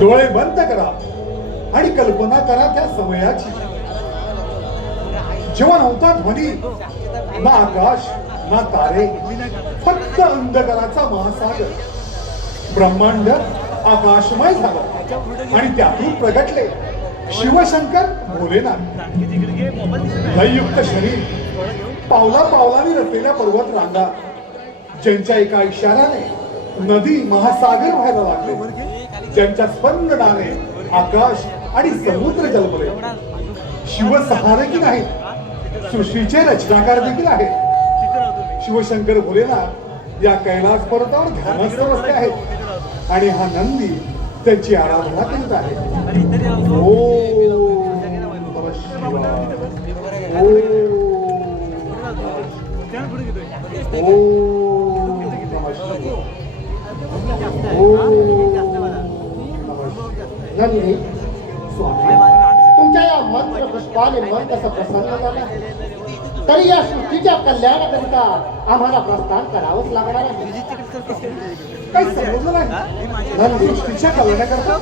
डोळे बंद करा आणि कल्पना करा त्या समयाची, जेव्हा नव्हता ध्वनी, ना आकाश ना तारे, फक्त अंधकाराचा महासागर. ब्रह्मांड आकाशमय झालं आणि त्यातून प्रगटले शिवशंकर भोलेनाथ. लययुक्त शरीर, पावला पावलाने रचलेल्या पर्वत रांगा, ज्यांच्या एका इशाऱ्याने नदी महासागर व्हायला लागले, ज्यांच्या स्पंदनाने आकाश आणि समुद्र जलमले. शिवसहारे की नाहीत, सृष्टीचे रचनाकार देखील आहेत. शिवशंकर भोलेनाथ या कैलास पर्वतावर ध्यानस्थ बसले आहेत आणि हा नंदी त्यांची आराधना करीत आहे. नंदी स्वामी, तुमच्या या मंत्र पुष्पाने मन कसं प्रसन्न झालं, तरी या सृष्टीच्या कल्याणाकरिता आम्हाला प्रस्थान करावंच लागणार आहे. काही समजलं नाही. नंदी, सृष्टीच्या कल्याणाकरता?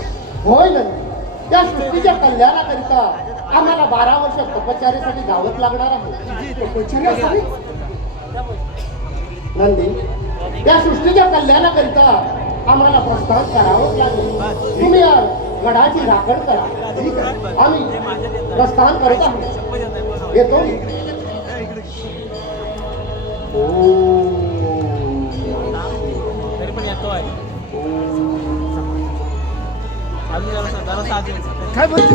होय नंदी, त्या सृष्टीच्या कल्याणाकरिता आम्हाला 12 वर्ष तपश्चर्येसाठी जावंच लागणार आहे. तपश्चर्यासाठी? नंदी, त्या सृष्टीच्या कल्याणाकरिता आम्हाला प्रस्थान करावंच लागेल. तुम्ही या गडाची राखण करा. ठीक आहे. आम्ही प्रस्थान करत आहोत. येतो. काय बोलते?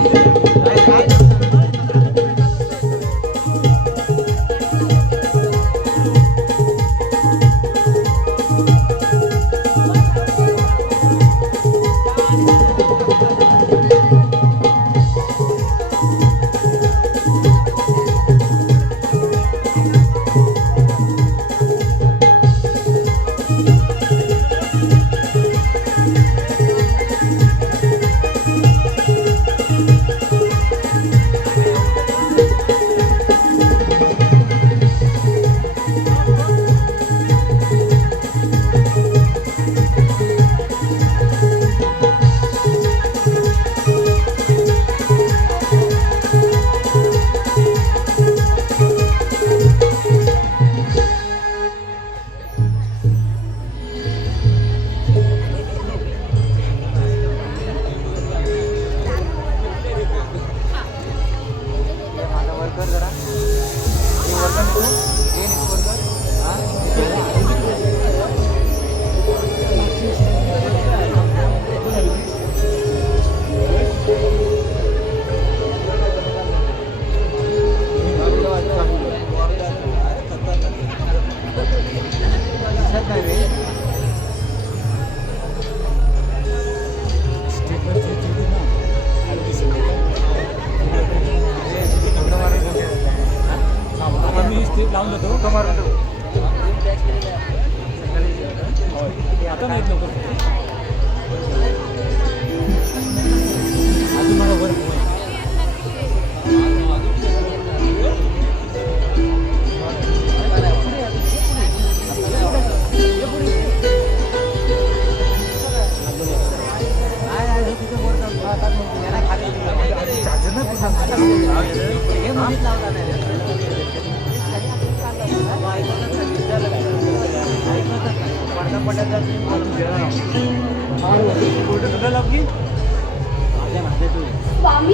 स्वामी,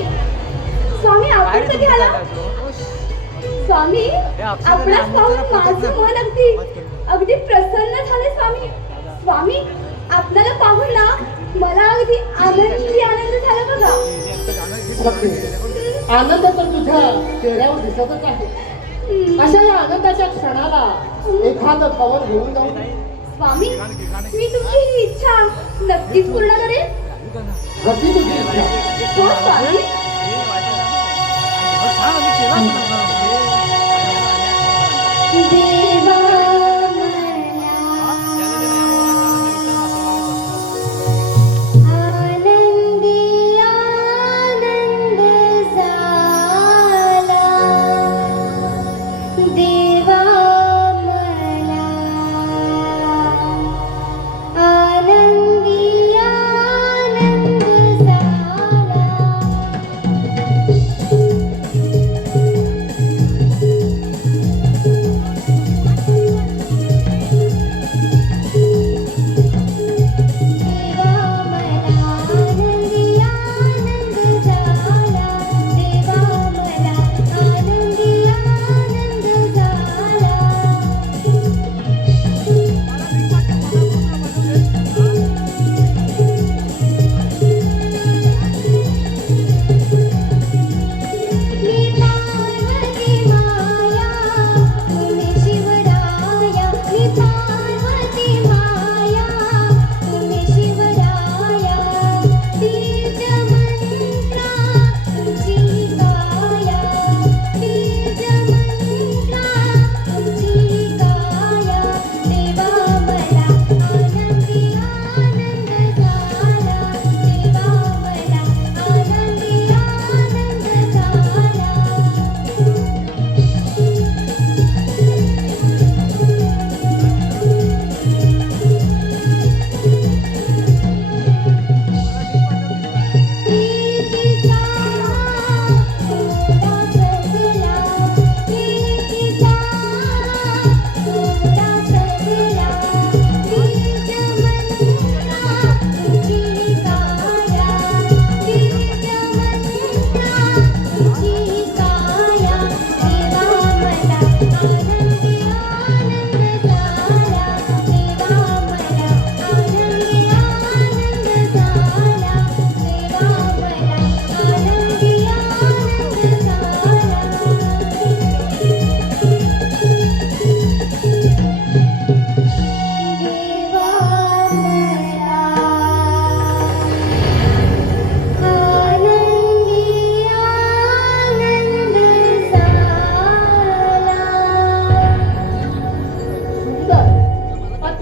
स्वामी आपण कधी आला? स्वामी, आपणास पाहून माझं मन अगदी प्रसन्न झाले स्वामी. स्वामी, आपल्याला पाहून ना मला अगदी आनंद झाला बघा. आनंद तर तुझ्या चेहऱ्यावर दिसतच आहे. अशा या आनंदाच्या क्षणाला एखादं पवन घेऊन जाऊ. स्वामी, मी तुमची ही इच्छा नक्कीच पूर्ण करेन. कशी तुझी इच्छा? हो स्वामी. देवा देवा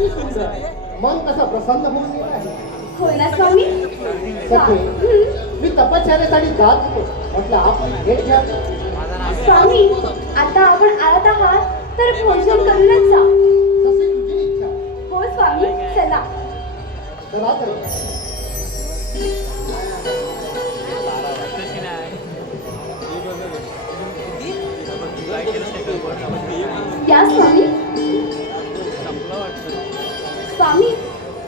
किती सुंदर, मन कसं प्रसन्न होऊन गेलं आहे. होय ना स्वामी? सखे, हं. मी तपश्चर्यासाठी जात होतो, म्हटलं आपण भेट घ्या. स्वामी, आता आपण आलात आहात तर भोजन करूनच जा. जशी तुझी इच्छा. हो स्वामी, चला. चला तर. या स्वामी. स्वामी,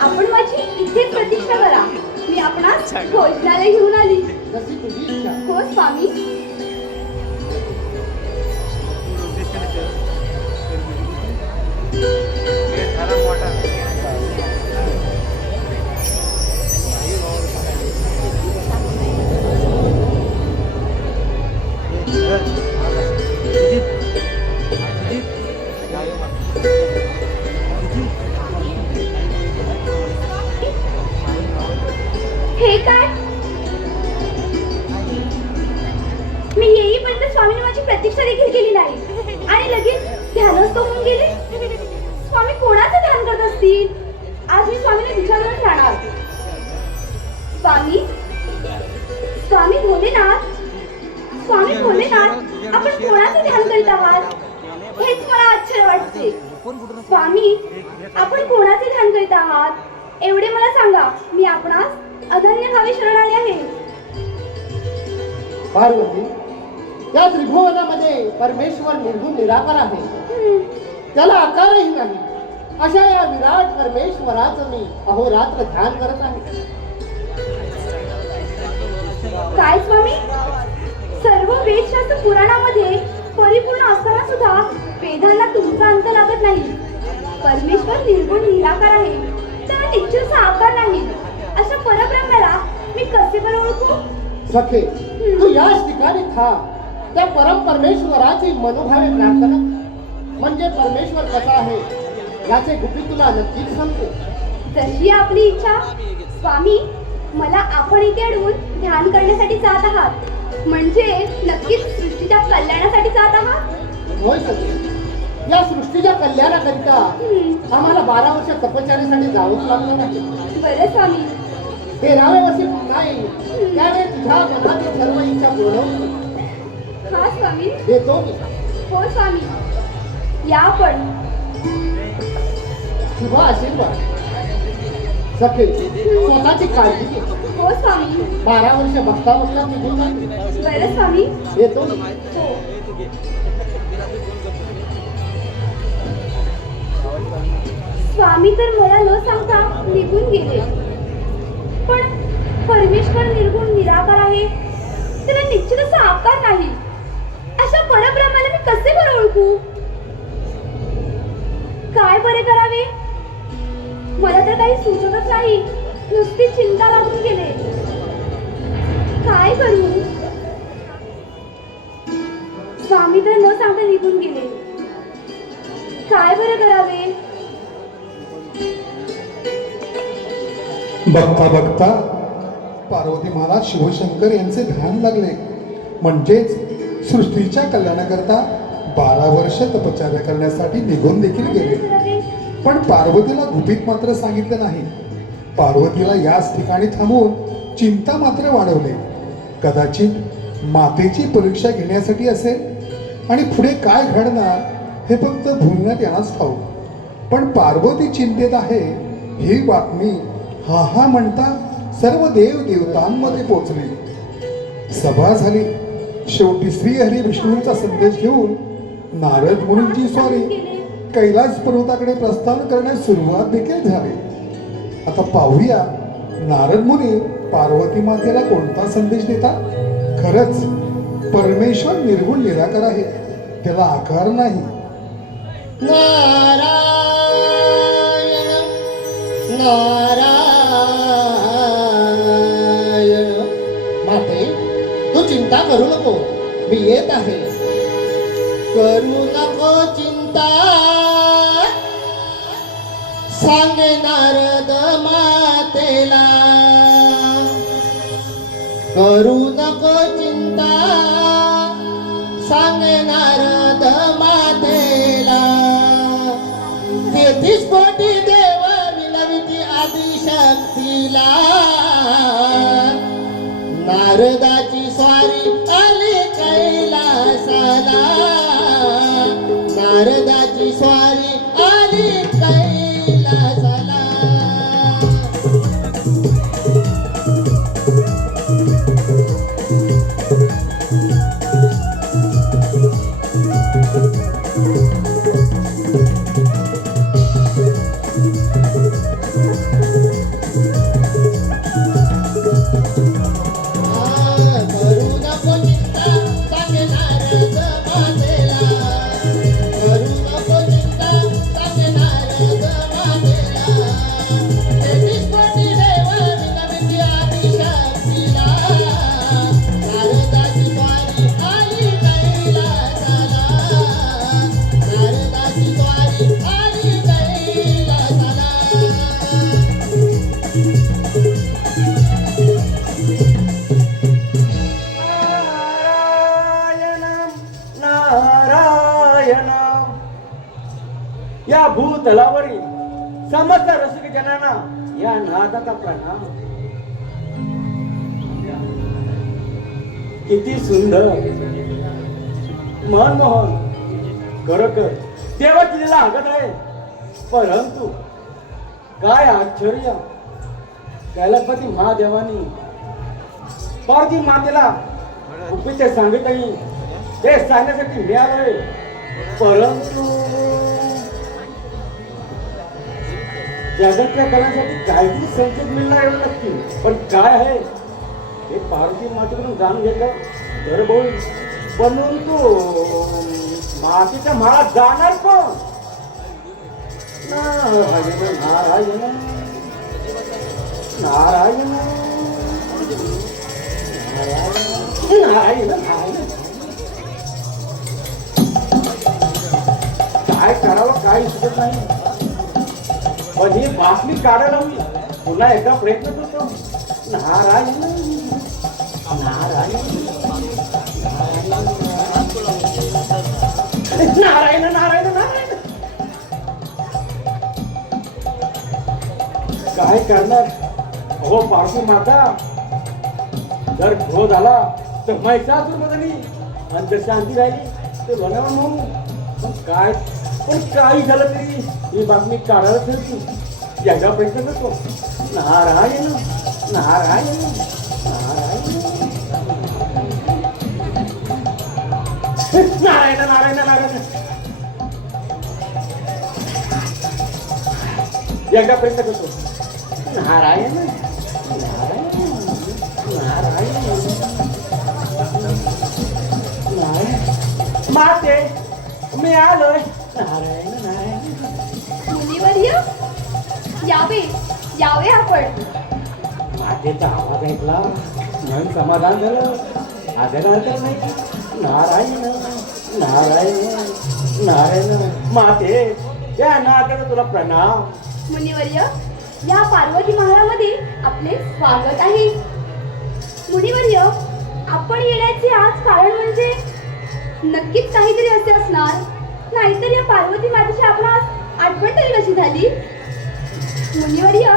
आपण माझी इथेच प्रतीक्षा करा. मी आपणास भोजनालय घेऊन आली. जशी तुझी इच्छा. हो स्वामी. हे काय? मी येईपर्यंत स्वामीने माझी प्रतीक्षा देखील केली नाही आणि लगेच ध्यानस्थ होऊन गेले. स्वामी कोणाचं ध्यान करत असतील? आज मी स्वामीने विचारूनच राहणार. स्वामी, स्वामी भोलेनाथ, स्वामी भोलेनाथ, आपण कोणाचं ध्यान करीत आहात? हेच मला आश्चर्य वाटते. स्वामी, आपण कोणाचे ध्यान करीत आहात? एवढे मला सांगा. मी आपणास अनन्य भावे शरण आले आहे. पार्वती, या त्रिभुवनामध्ये परमेश्वर निर्गुण निराकार आहे. त्याला आकारही नाही. अशा या विराट परमेश्वराचं मी अहोरात्र ध्यान करत आहे. काय स्वामी? सर्व वेदशास्त्र पुराणामध्ये परिपूर्ण असताना सुद्धा वेदांना तुमचा अंत लागत नाही. परमेश्वर निर्गुण निराकार आहे. त्याला निश्चित आकार नाही. अशा परब्रह्माला मी कसे बरं ओळखू? सखे, तू याच ठिकाणी थांब. त्या परम परमेश्वराची मनोभावे प्रार्थना म्हणजे परमेश्वर कसा आहे याचे गुपित तुला नक्कीच सांगतो. जशी आपली इच्छा. स्वामी, मला आपण इथे अडवून ध्यान करण्यासाठी जात आहात म्हणजे नक्कीच सृष्टीच्या कल्याणासाठी जात आहात? होय सखे, या सृष्टीच्या कल्याणाकरिता आम्हाला 12 वर्ष तपश्चर्यासाठी जावंच लागलं नाही. बरं स्वामी. 13व्या वर्षी पुन्हा येईल. त्यावेळी तुझ्या मनातील सर्व इच्छा पूर्ण होतील. हा स्वामी. देतो मी. हो स्वामी. या आपण. शुभ आशीर्वाद. सखे, स्वतःची काळजी घे. हो स्वामी. 12 वर्ष भक्तावरला निघून जाईल. बरं स्वामी. देतो मी. हो. स्वामी तर मला न सांगता निघून गेले. पण परमेश्वर निर्गुण निराकार आहे. त्याला निश्चित असा आकार नाही. अशा परब्रह्माला मी कसे बरं ओळखू? काय बरे करावे? मला तर काही सुचतच नाही. नुसती चिंता लागून गेले. काय करू? स्वामी तर न सांगता निघून गेले. काय बरं करावे? बघता बघता पार्वती महाराज शिवशंकर यांचे ध्यान लागले. म्हणजेच सृष्टीच्या कल्याणाकरता 12 वर्ष तपश्चर्या करण्यासाठी निघून देखील गेले. पण पार्वतीला गुपित मात्र सांगितलं नाही. पार्वतीला याच ठिकाणी थांबून चिंता मात्र वाढवली. कदाचित मातेची परीक्षा घेण्यासाठी असेल आणि पुढे काय घडणार हे फक्त भूलण्यात येणारच ठाऊक. पण पार्वती चिंतेत आहे ही बातमी हा हा म्हणता सर्व देव देवतांमध्ये पोचली. सभा झाली. शेवटी श्रीहरी विष्णूंचा संदेश घेऊन नारद मुनींची स्वारी कैलास पर्वताकडे प्रस्थान करण्यास सुरुवात देखील झाली. आता पाहूया नारद मुनी पार्वती मातेला कोणता संदेश देतात. खरंच परमेश्वर निर्गुण निराकार आहे. त्याला आकार नाही. नारायण नारायण. माते, तू चिंता करू नको. मी येत आहे. करू नको चिंता, सांगे नारद मातेला. करू नको चिंता, सांगे नारद मातेला. 33 कोटी देव कैला नारदाची स्वारी आली कैलासाला नारदाची स्वारी आली कैलासाला करू नको चिंता सांगे नारद मातेला करू नको चिंता सांगे नारद मातेला तेहतीस कोटी देव विनविती आदिशक्तीला नारदाची स्वारी आली कैलासाला नारदाची स्वारी आली कैलासाला नारायण या भूतलावरील समस्त रसिक जनांना या नादाचा प्रणाम. किती सुंदर मनमोहन खरोखर देवाची लीला हगत आहे. परंतु काय आश्चर्य कैलासपती महादेवानी पार्वती मातेला उपीचे सांगितली ते सांगण्यासाठी मिळालोय. परंतु जगातल्या कलांसाठी काहीतरी संकेत मिळणार एवढं नक्की. पण काय आहे हे पार्वती मातेकडून जाणून घेतलं तर बोल. परंतु मातेच्या माळा जाणार कोण? नारायण नारायण नारायण नारायण नारायण. काय करावं काही सुचत नाही. पण ही बातमी काढायला हवी. पुन्हा एकदा प्रयत्न करतो. नारायण नारायण नारायण नारायण नारायण. काय करणार हो पार्वती माता. जर क्रोध आला तर महिषासुर बदली आणि जर शांती राहिली तर बनावं म्हणून. पण काही झालं तरी ही बातमी काढायलाच हवी. याचा प्रयत्न करतो. नारायण नारायण नारायण नारायण नारायण नारायण. एकदा प्रयत्न करतो. नारायण नारायण नारायण नारायण. माते मी आलोय. नारायण नारायण. मुनिवर्य यावे यावे आपण. मातेचा आवाज ऐकला म्हणून समाधान झालं. आदर तर नाही. नारायण नारायण नारायण. माते या नात्याला तुला प्रणाम. मुनिवर्य या पार्वती महालामध्ये आपले स्वागत आहे. मुनिवर्य आपण येण्याचे आज कारण म्हणजे नक्कीच काहीतरी असे असणार. नाहीतर या पार्वती मातेची आपणास आठवण तरी कशी झाली? मुनिवर्य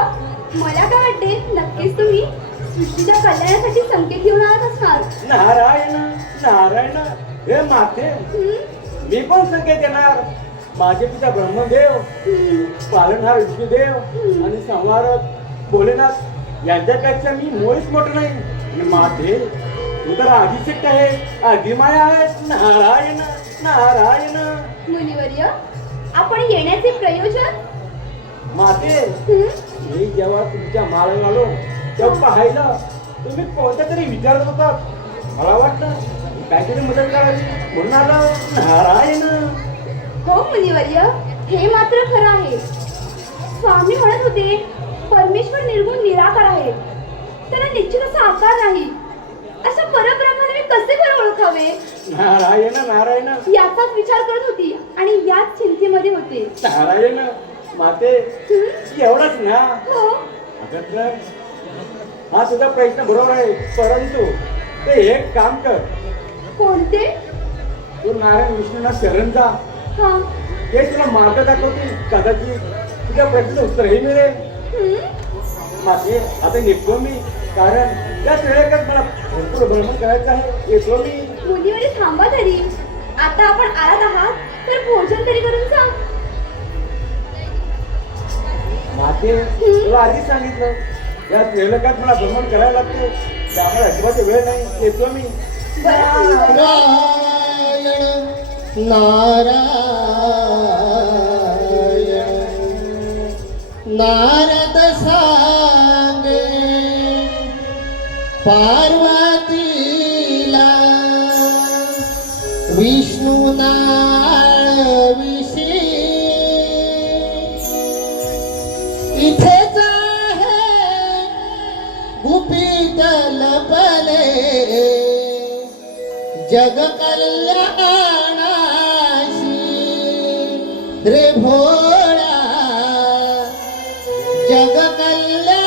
मला काय वाटते नक्कीच तुम्ही सृष्टीच्या कल्याणासाठी संकेत घेऊन आलात असणार. नारायण नारायण. हे माते मी पण संकेत येणार. माझे पिता ब्रह्मदेव पालनहार विष्णुदेव आणि संहारक भोलेनाथ यांच्यापेक्षा मी मुळीच मोठं नाही. आणि माते तू तर आदिशक्त आहे आदिमाया आहे. नारायण नारायण. मुनिवर्य आपण येण्याचे प्रयोजन? माते हं? मी जेव्हा तुमच्या माळा आलो तेव्हा पाहिलं तुम्ही कोणत्या तरी विचारत होता. मला वाटतं काहीतरी मदत करावी म्हणून आलो. नारायण. हो मुनिवर्य हे मात्र खरं आहे. स्वामी म्हणत होते परमेश्वर निर्गुण निराकार आहे. त्याला निश्चित असा आकार नाही. अशा परब्रह्माला मी कसे बरं ओळखावे? नारायण नारायण. याचाच विचार करत होती आणि याच चिंतेमध्ये होते. नारायण. माते एवढंच ना. हो अगं तर हा तुझा प्रयत्न बरोबर आहे. परंतु ते एक काम कर. कोणते? तू नारायण विष्णूंना शरण जा. हा ते तुला मार्ग दाखवतील. कदाचित तुझ्या प्रश्नाचं उत्तरही मिळेल. हं? माते आता निघतो मी, कारण त्याच वेळेकच मला भरपूर भ्रमण करायचं आहे. येतो मी. मुलीवरी थांबा तरी. आता आपण आलात आहात तर भोजन तरी करून जा. माते तुला आधीच सांगितलं या वेळेकात मला भ्रमण करायला लागते, त्यामुळे अजिबात वेळ नाही. येतो मी. बरं. नारायण नारद सांगे पार्वतीला विष्णू विषी इथेच आहे गुपित लपले जग कल्याणाशी रे भोळा जग कल्याणाशी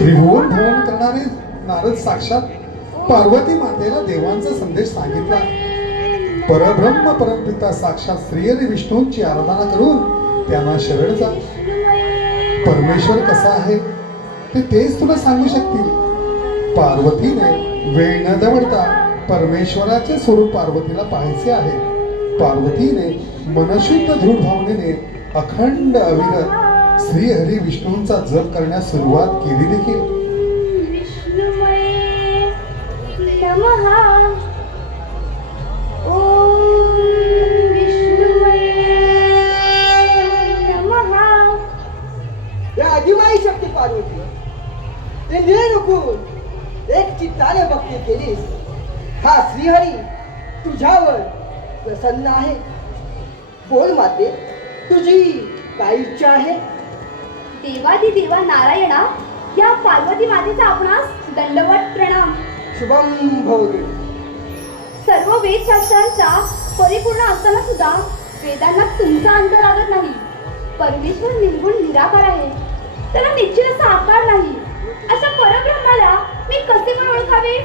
त्रिभुवन भ्रमण करणारे नारद साक्षात पार्वती मातेला देवांचा संदेश सांगितला. परब्रह्म परमपिता साक्षात श्रीहरी विष्णूंची आराधना करून त्यांना शरण जा. परमेश्वर कसा आहे ते तेच तुला सांगू शकतील. पार्वतीने वेळ न दवडता परमेश्वराचे स्वरूप पार्वतीला पाहायचे आहे. पार्वतीने मनशुद्ध दृढ भावनेने अखंड अविरत श्रीहरी विष्णूंचा जप करण्यास सुरुवात केली देखील. या आदिमाई शक्ती पार्वती ते नको एक चित्ताने भक्ती केलीस. हा श्रीहरी तुझ्यावर प्रसन्न आहे. बोल माते, तुझी काय इच्छा आहे? देवादी देवा नारायणा, या पार्वती मातेचा आपणास दंडवत प्रणाम. शुभम भवतु. सर्व वेदशास्त्रांचा परिपूर्ण असताना सुद्धा वेदांना तुमचा अंत लागत नाही. परमेश्वर निर्गुण निराकार आहे, त्याला निश्चित असा आकार नाही. अशा परब्रह्माला मी कसे पण ओळखावे,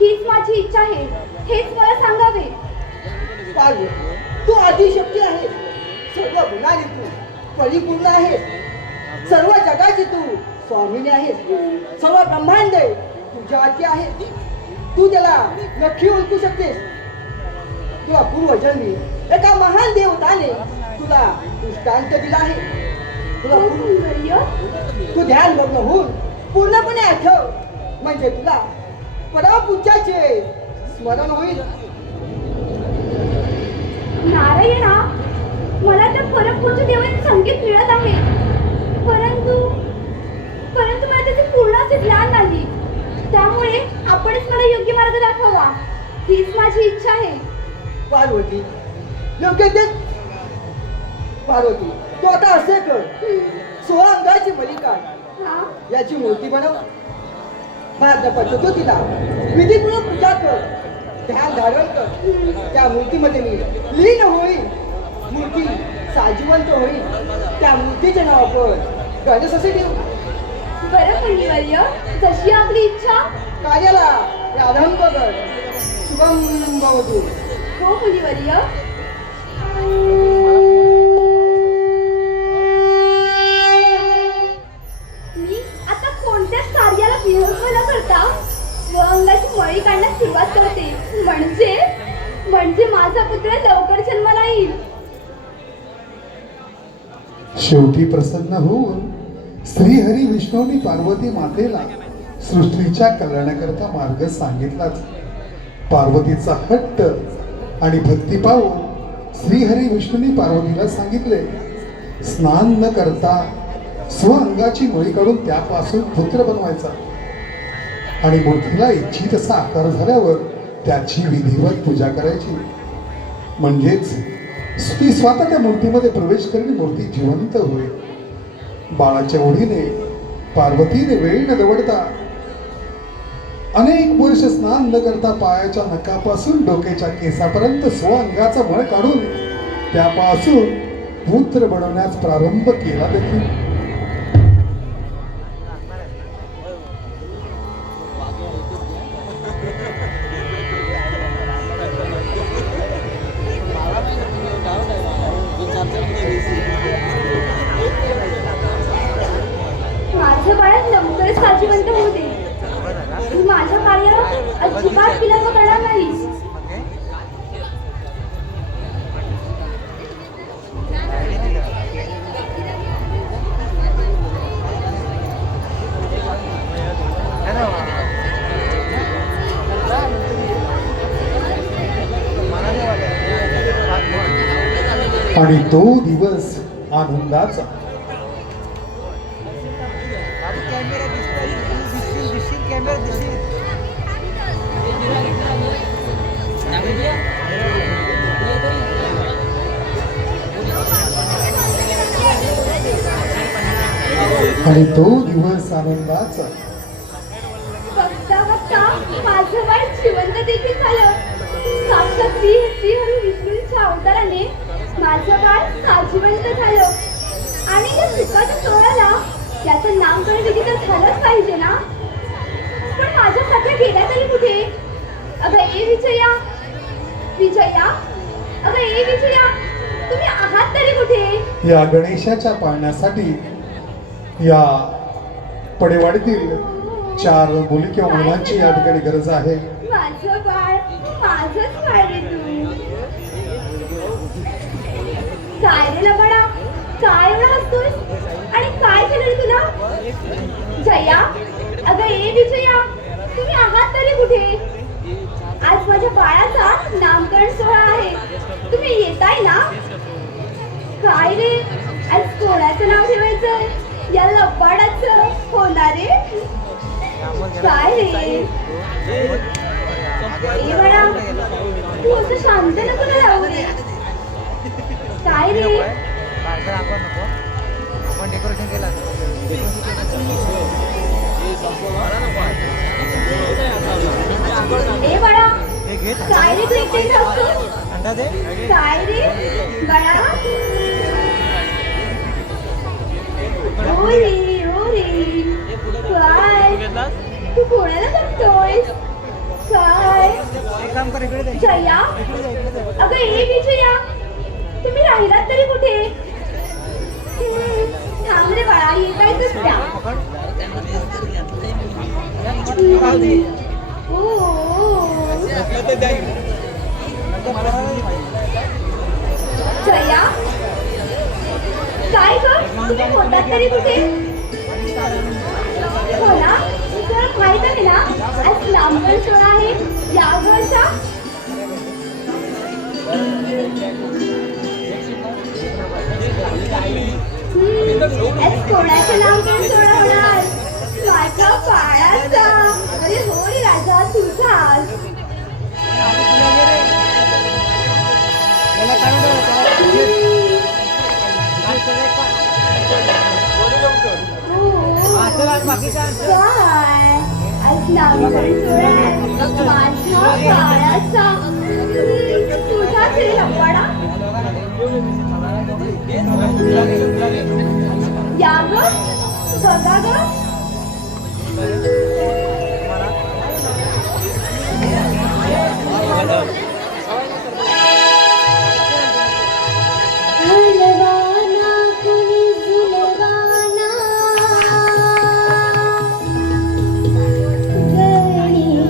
हीच माझी इच्छा आहे. हेच मला सांगावे. पार्वती, तू आदिशक्ती आहे. सर्व गुणाने तू परिपूर्ण आहे. सर्व जगाची तू स्वामिनी आहेस. सर्व ब्रह्मांड तुझ्या हाती आहे. तू त्याला नक्की ओळखू शकतेस. तुला पूर्वजन्मी एका महान देवताने तुला दृष्टांत दिला आहे. तुला तू ध्यान मग्न होऊन पूर्णपणे आठव, म्हणजे तुला परमपूज्याचे स्मरण होईल. नारायणा, मला त्या परमपूज्य देवाचे संकेत मिळत आहे, परंतु मला त्याचे पूर्ण असे ज्ञान नाही. त्यामुळे आपणच मला योग्य मार्ग दाखवावा, हीच माझी इच्छा आहे. पार्वती, योग्य ते पार्वती, तू आता असे कर, 16 अंगाची मलिका हा? याची मूर्ती बनव. भाद्रपद चतुर्थीला विधीपूर्वक पूजा कर, ध्यान धारण कर. त्या मूर्तीमध्ये मी लीन होईल. मूर्ती साजिवंत होईल. त्या मूर्तीचे नाव आपण गणेश असे देऊ. बरं मुनिवर्य, जशी आपली इच्छा. कार्याला प्रारंभ कर. शुभम भवतु. हो मुनिवर्य. मी आता कोणत्याच कार्याला विरोध न करता अंगाची मळी काढण्यास सुरुवात करते. म्हणजे माझा पुत्र लवकर जन्माला येईल. शेवटी प्रसन्न होऊन श्रीहरी विष्णूंनी पार्वती मातेला सृष्टीच्या कल्याणाकरता मार्ग सांगितलाच. पार्वतीचा हट्ट आणि भक्ती पाहून श्रीहरी विष्णूंनी पार्वतीला सांगितले, स्नान न करता स्व अंगाची मळी काढून त्यापासून पुत्र बनवायचा आणि मूर्तीला इच्छित असा आकार झाल्यावर त्याची विधिवत पूजा करायची. म्हणजेच ती स्वतः त्या मूर्तीमध्ये प्रवेश करून मूर्ती जिवंत होईल. बाळाच्या ओढीने पार्वतीने वेळ न दवडता अनेक वर्ष स्नान न करता पायाच्या नखापासून डोक्याच्या केसापर्यंत स्व अंगाचा मळ काढून त्यापासून पुत्र बनवण्यास प्रारंभ केला देखील. माझं बाळ लवकरच साजीवंत होऊ दे. मी माझ्या कार्याला अजिबात विलंब करणार नाही. आणि तो दिवस आनंदाचा. आणि तो दिवस आनंदाचा. बघता बघता माझं बाळ जिवंत देखील झालं. साक्षात श्रीहरी विष्णूंच्या अवताराने माझं बाळ साजिवंत झालं. आणि या सुखाच्या सोहळ्याला त्याचं नामकरण विधी तर झालंच पाहिजे ना. पण माझ्या सगळ्या गेल्या तरी कुठे? अगं ए विजया, अगं ए विजया, तुम्ही आहात तरी कुठे? या गणेशाच्या पाळण्यासाठी या पडेवाडीतील 4 मुली किंवा मुलांची या ठिकाणी गरज आहे. माझं बाळ, माझंच बाळ रे तू. काय रे लबाडा, काय एवढा हसतोस आणि काय झालं रे तुला? जया, अगं ए विजया, तुम्ही आहात तरी कुठे? आज माझ्या बाळाचा नामकरण सोहळा आहे. तुम्ही येताय ना? काय रे, आज कोणाचं नाव ठेवायचं? या लबाडाचं होणार रे? काय रे ए बाळा, तू असं शांत नको ना राहू रे. काय रे ए बाळा, काय रे तू एकटे राहतोस? काय रे बाळा? ओ रे काय तू कोणाला बघतोयस? काय जया, अगं ए विजया, तुम्ही राहिलात तरी कुठे? थांब रे बाळा, येतायच त्या. जया, काय ग, तुम्ही होतात तरी कुठे? हो ना, तुला माहित आहे ना, आज नामकरण सोहळा आहे या घरचा. आज कोणाचं नामकरण सोहळा होणार? माझ्या बाळाचा. अरे हो रे राजा, तुझाच. काय आज नामकरण सोहळा आहे माझ्या बाळाचा. तुझाच रे लंबाडा. या ग, बघा ग. हलवाना कुणी झुलवाना, गणेश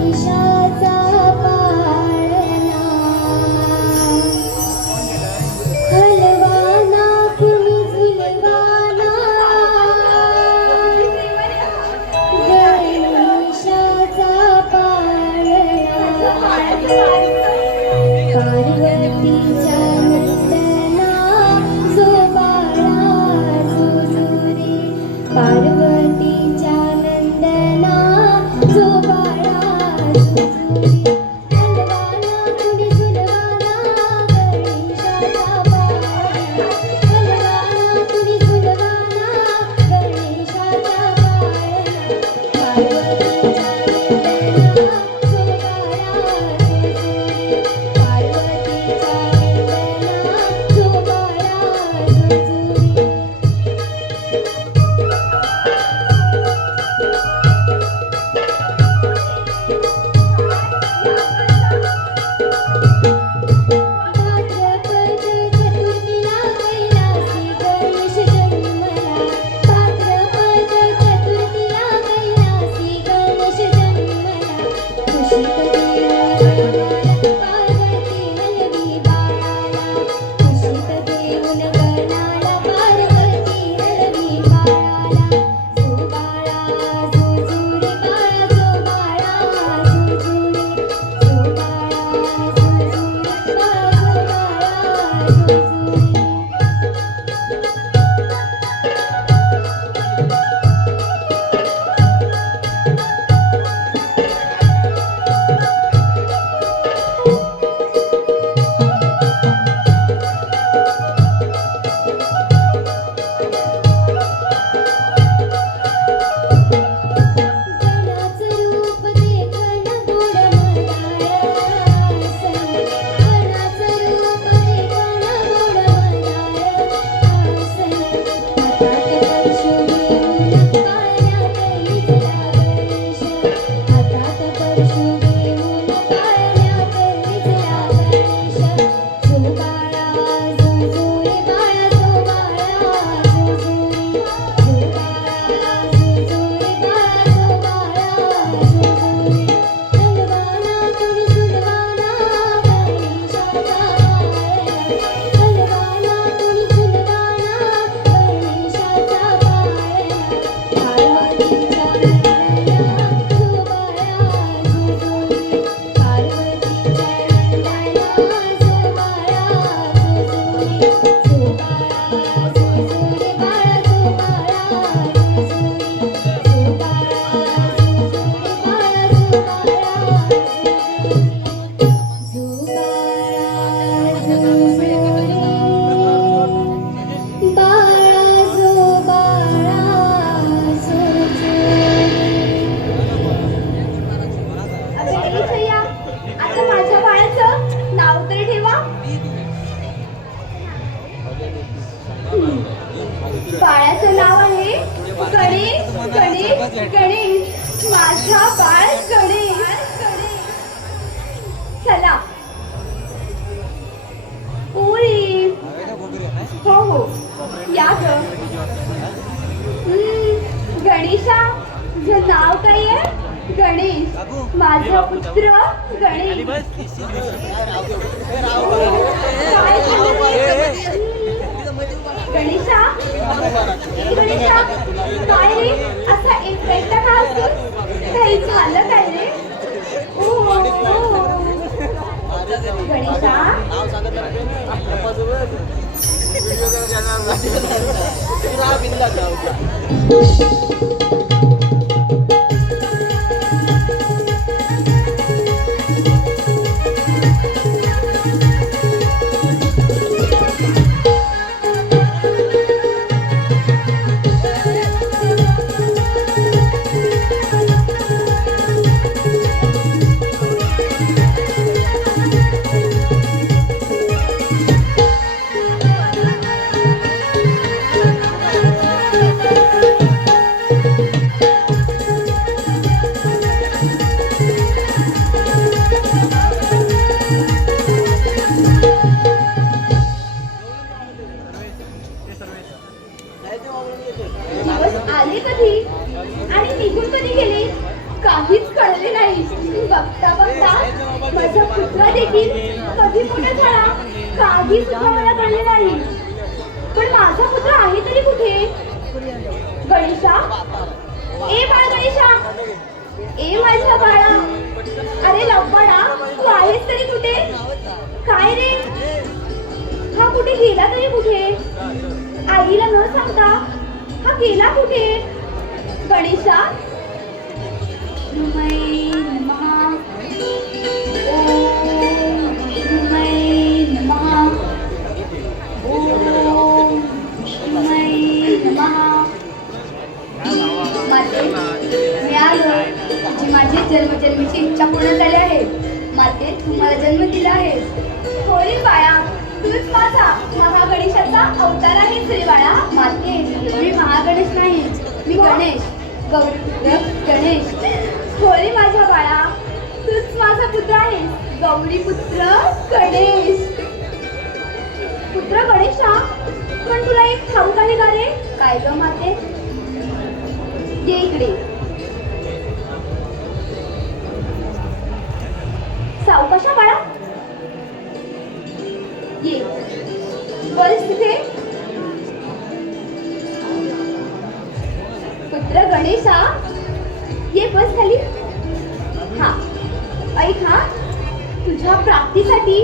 बाळाचं नाव आहे गणेश गणेश गणेश, माझा बाळ गणेश. चला पोरी, हो हो या ग. गणेशा, तुझं नाव काय आहे? गणेश, माझा पुत्र गणेश. काय झालं रे? गणेशा, गणेशा, काय रे असा एकटा का असतोस? काही झालं काय रे? ओ गणेशा, दिवस आले कधी आणि निघून कधी गेले काहीच कळले नाही. बघता बघता माझा पुत्र देखील कधी मोठा झाला काही सुद्धा मला कळले नाही. पण माझा पुत्र आहे तरी कुठे? गणेशा, ए बाळ गणेशा, ए माझ्या बाळा, अरे लवबाळा, तू आहेस तरी कुठे? काय रे, हा कुठे गेला तरी कुठे? आईला न सांगता हा गेला कुठे? गणेशा, नमः नमः, ओम नमः नमः, ओम नमः नमः. माते, मी आलो. जन्मजन्मीची इच्छा पूर्ण झाली आहे. माते तू मला जन्म दिला आहेस. होय बाळा, तूच माझा महागणेशाचा अवतार आहेस रे बाळा. माते मी महागणेश नाही, मी गणेश, गौरीपुत्र गणेश. होय माझ्या बाळा, तूच माझा पुत्र आहेस, गौरीपुत्र गणेश. पुत्र गणेशा, पण तुला एक ठाऊक आहे का रे? काय ग माते? ये इकडे. सावकाशा बाळा, ये बस तिथे. पुत्र गणेशा, ये बस खाली. हा ऐक, हा तुझ्या प्राप्तीसाठी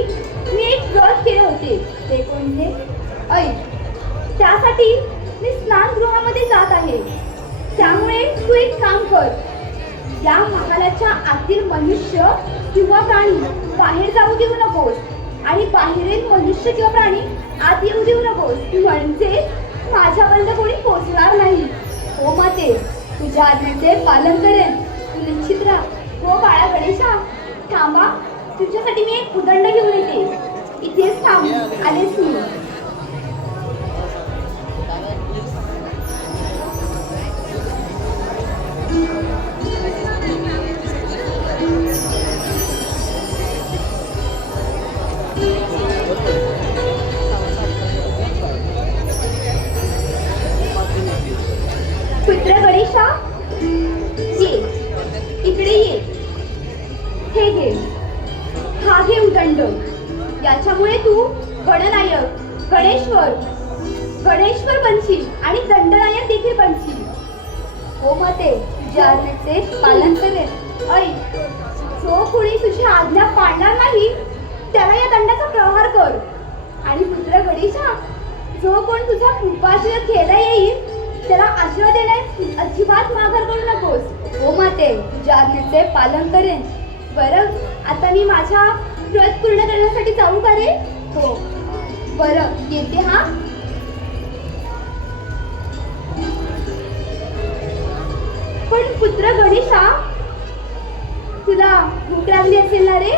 मी एक व्रत केले होते. ते कोणते? ऐक, त्यासाठी मी स्नानगृहामध्ये जात आहे. त्यामुळे तू एक काम कर, या महालाच्या आतील मनुष्य किंवा प्राणी बाहेर जाऊ देऊ नकोस आणि बाहेरील मनुष्य किंवा प्राणी आत येऊ देऊ नकोस, म्हणजे माझ्यापर्यंत कोणी पोचणार नाही. हो माते, तुझ्या आज्ञेचे पालन करेन. तू निश्चित राहा. हो बाळा गणेशा, थांबा, तुझ्यासाठी मी एक उदंड घेऊन येते. इथेच थांब, आलेच मी. पुत्र गणेशा, ये इकडे ये. हे घे, हा घे उदंड. याच्यामुळे तू गणनायक, गणेश्वर बनशील आणि दंडनायक देखील बनशील. हो माते, तुझ्या आज्ञेचे पालन करेन. ऐक, जो कोणी तुझी आज्ञा पाळणार नाही त्याला या दंडाचा प्रहार कर. आणि पुत्र गणेशा, जो कोण तुझा कृपाशीर्वाद घ्यायला येईल त्याला आशीर्वाद देण्यास अजिबात माघार करू नकोस. हो माते, तुझ्या आज्ञेचे पालन करेन. बरं, आता मी माझा व्रत पूर्ण करण्यासाठी जाऊ का रे? हो बरं, येते हा. पण पुत्र गणेशा, तुला भूक लागली असेल ना रे?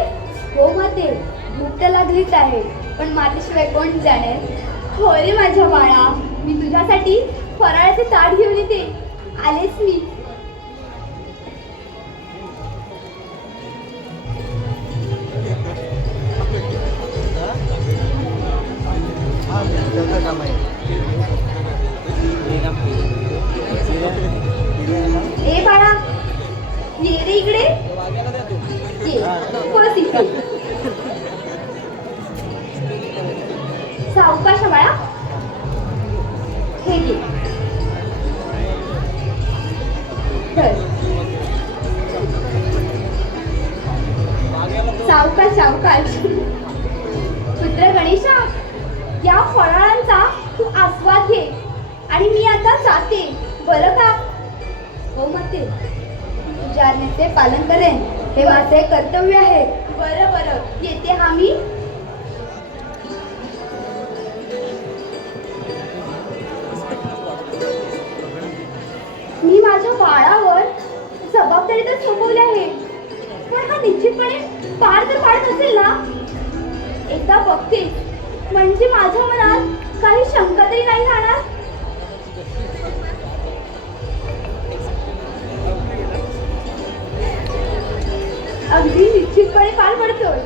हो माते, भूक तर लागलीच आहे, पण माझ्याशिवाय कोण जाणेल? हो रे माझ्या बाळा, मी तुझ्यासाठी फराळाचे ताट घेऊन येते. आलेच मी. ए बाळा, ये रे इकडे. ये बस इकडे. सावकाश बाळा, हे घे. सावकाश सावकाश. पुत्र गणेशा, या फळांचा तू आस्वाद घे आणि मी आता जाते, बरं का? हो माते, तुझ्या आज्ञेचे पालन करेन, हे माझे कर्तव्य आहे. बरं बरं, येते हा मी. मी माझ्या बाळावर जबाबदारी तर सोपवली आहे, पण हा निश्चितपणे पार तर पाडत असेल ना? एकदा बघते, म्हणजे माझ्या मनात काही शंका तरी नाही राहणार. अगदी निश्चितपणे पार पडतोय.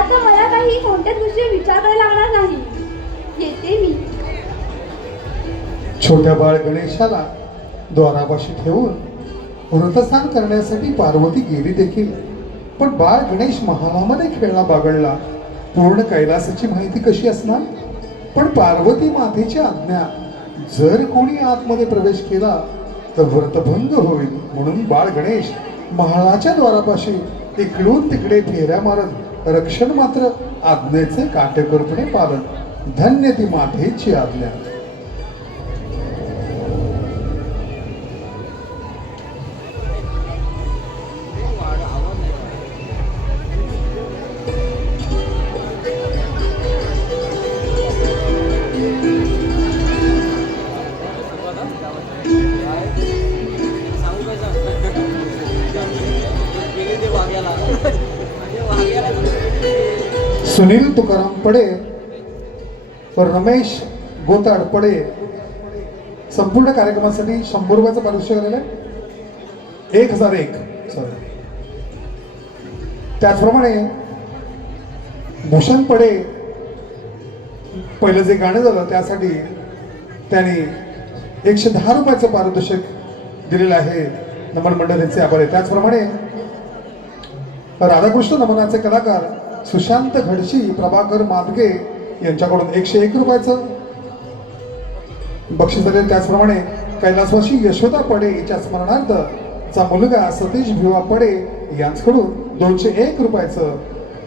आता मला काही कोणत्याच गोष्टी विचार करायला लागणार नाही. येते मी. छोट्या बाळ गणेशाला द्वारापाशी ठेवून व्रतस्नान करण्यासाठी पार्वती गेली देखील. पण बाळ गणेश महालामध्ये खेळला बागडला. पूर्ण कैलासाची माहिती कशी असणार? पण पार्वती मातेची आज्ञा, जर कोणी आतमध्ये प्रवेश केला तर व्रतभंग होईल. म्हणून बाळ गणेश महालाच्या द्वारापाशी इकडून तिकडे फेऱ्या मारत रक्षण मात्र आज्ञेचे काटेकोरपणे पालन. धन्य ती मातेची आज्ञा. सुनील तुकाराम पडे व रमेश गोताड पडे संपूर्ण कार्यक्रमासाठी 100 रुपयाचं पारितोषिक आलेलं आहे. 1001 सॉरी. त्याचप्रमाणे भूषण पडे पहिलं जे गाणं झालं त्यासाठी त्यांनी 110 रुपयाचं पारितोषिक दिलेलं आहे. नमन मंडळ यांचे आभार आहे. त्याचप्रमाणे राधाकृष्ण नमनाचे कलाकार सुशांत घडशी प्रभाकर मादगे यांच्याकडून 101 रुपयाचं बक्षीस दिले. त्याचप्रमाणे कैलासवासी यशोदा पडे हिच्या स्मरणार्थ चा मुलगा सतीश भिवा पडे यांच्याकडून 201 रुपयाचं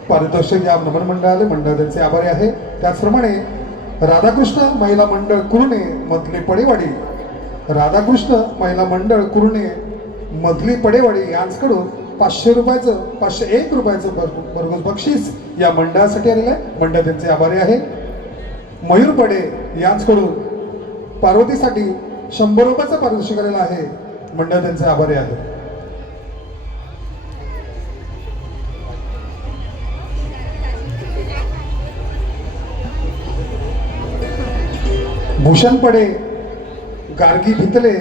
पारितोषिक या नमन मंडळाले मंडळ त्यांचे आभारी आहे. त्याचप्रमाणे राधाकृष्ण महिला मंडळ कुर्णे मधली पडेवाडी राधाकृष्ण महिला मंडळ कुर्णे मधली पडेवाडी यांच्याकडून 500 रुपयाचं 501 रुपयाचं भरघोस बक्षीस या मंडळासाठी आलेलं आहे. मंडळ त्यांचे आभारी आहे. मयूर पडे यांच्याकडून पार्वतीसाठी 100 रुपयाचं पारितोषिक आलेलं आहे. मंडळ त्यांचे आभारी आहे. भूषण पडे गार्गी भितले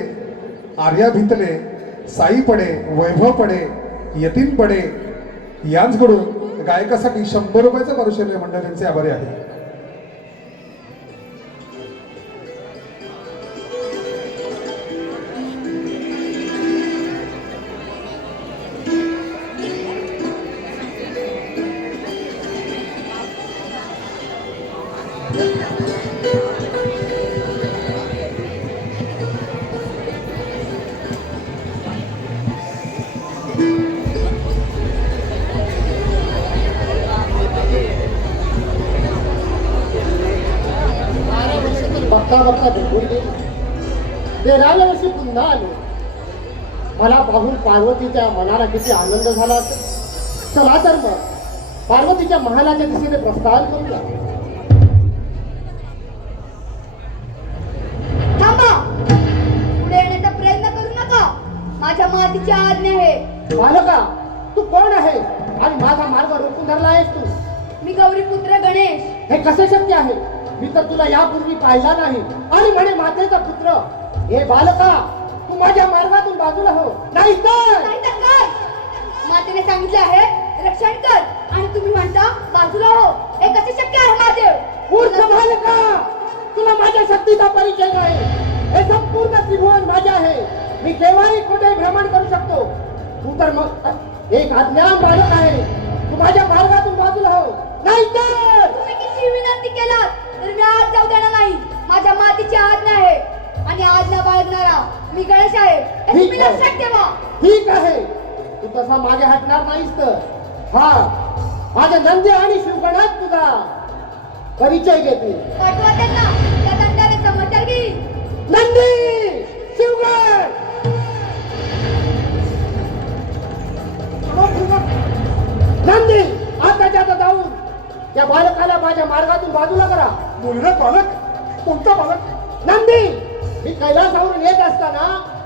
आर्या भितले साई पडे वैभव पडे यतीन पडे यांच्याकडून गायकासाठी 100 रुपयाचं पारितोषिक मंडळ त्यांचे आभारी आहे. बघता बघता भेटून गेलो. 13व्या वर्षी पुन्हा आलो. मला पाहून पार्वतीच्या मनाला किती आनंद झाला असेल. चला तर मग पार्वतीच्या महालाच्या दिशेने प्रस्थान करूया. थांबा, पुढे येण्याचा प्रयत्न करू नका. माझ्या मातीची आज्ञा आहे. बालका, तू कोण आहे आणि माझा मार्ग रोखून धरला आहेस तू? मी गौरीपुत्र गणेश. हे कसे शक्य आहे? मी तर तुला यापूर्वी पाहिला नाही आणि म्हणे मातेचा पुत्र. हे बालका, तू माझ्या मार्गातून बाजूला हो, नाही तर नाहीतर काय? मातेने सांगितले आहे रक्षण कर आणि तुम्ही म्हणता बाजूला हो. हे कसे शक्य आहे महादेव? मूर्ख बालका, तुला माझ्या शक्तीचा परिचय नाही. हे संपूर्ण त्रिभुवन माझे आहे. मी केव्हाही कुठे भ्रमण करू शकतो. तू तर मग एक अज्ञान बालक आहे. तू माझ्या मार्गातून बाजूला हो, नाही तर तुम्ही किती विनंती केलात तर मी आज जाऊ देणार नाही. माझ्या मातीची आज्ञा आहे आणि आज्ञा बाळगणारा मी गणेश आहे. हे तुम्ही ठीक आहे. लक्षात ठेवा. ठीक आहे, तू तसा मागे हटणार नाहीस तर हा माझ्या नंदी आणि शिवगणात तुझा परिचय घेते. पाठवा त्यांना, त्या दंडाने समाचार घेईल. नंदी शिवगण नंदी, आताच्या आता जाऊन त्या बालकाला माझ्या मार्गातून बाजूला करा. मुलगा बालक कोणता बालक? नंदी, मी कैलासावरून येत असताना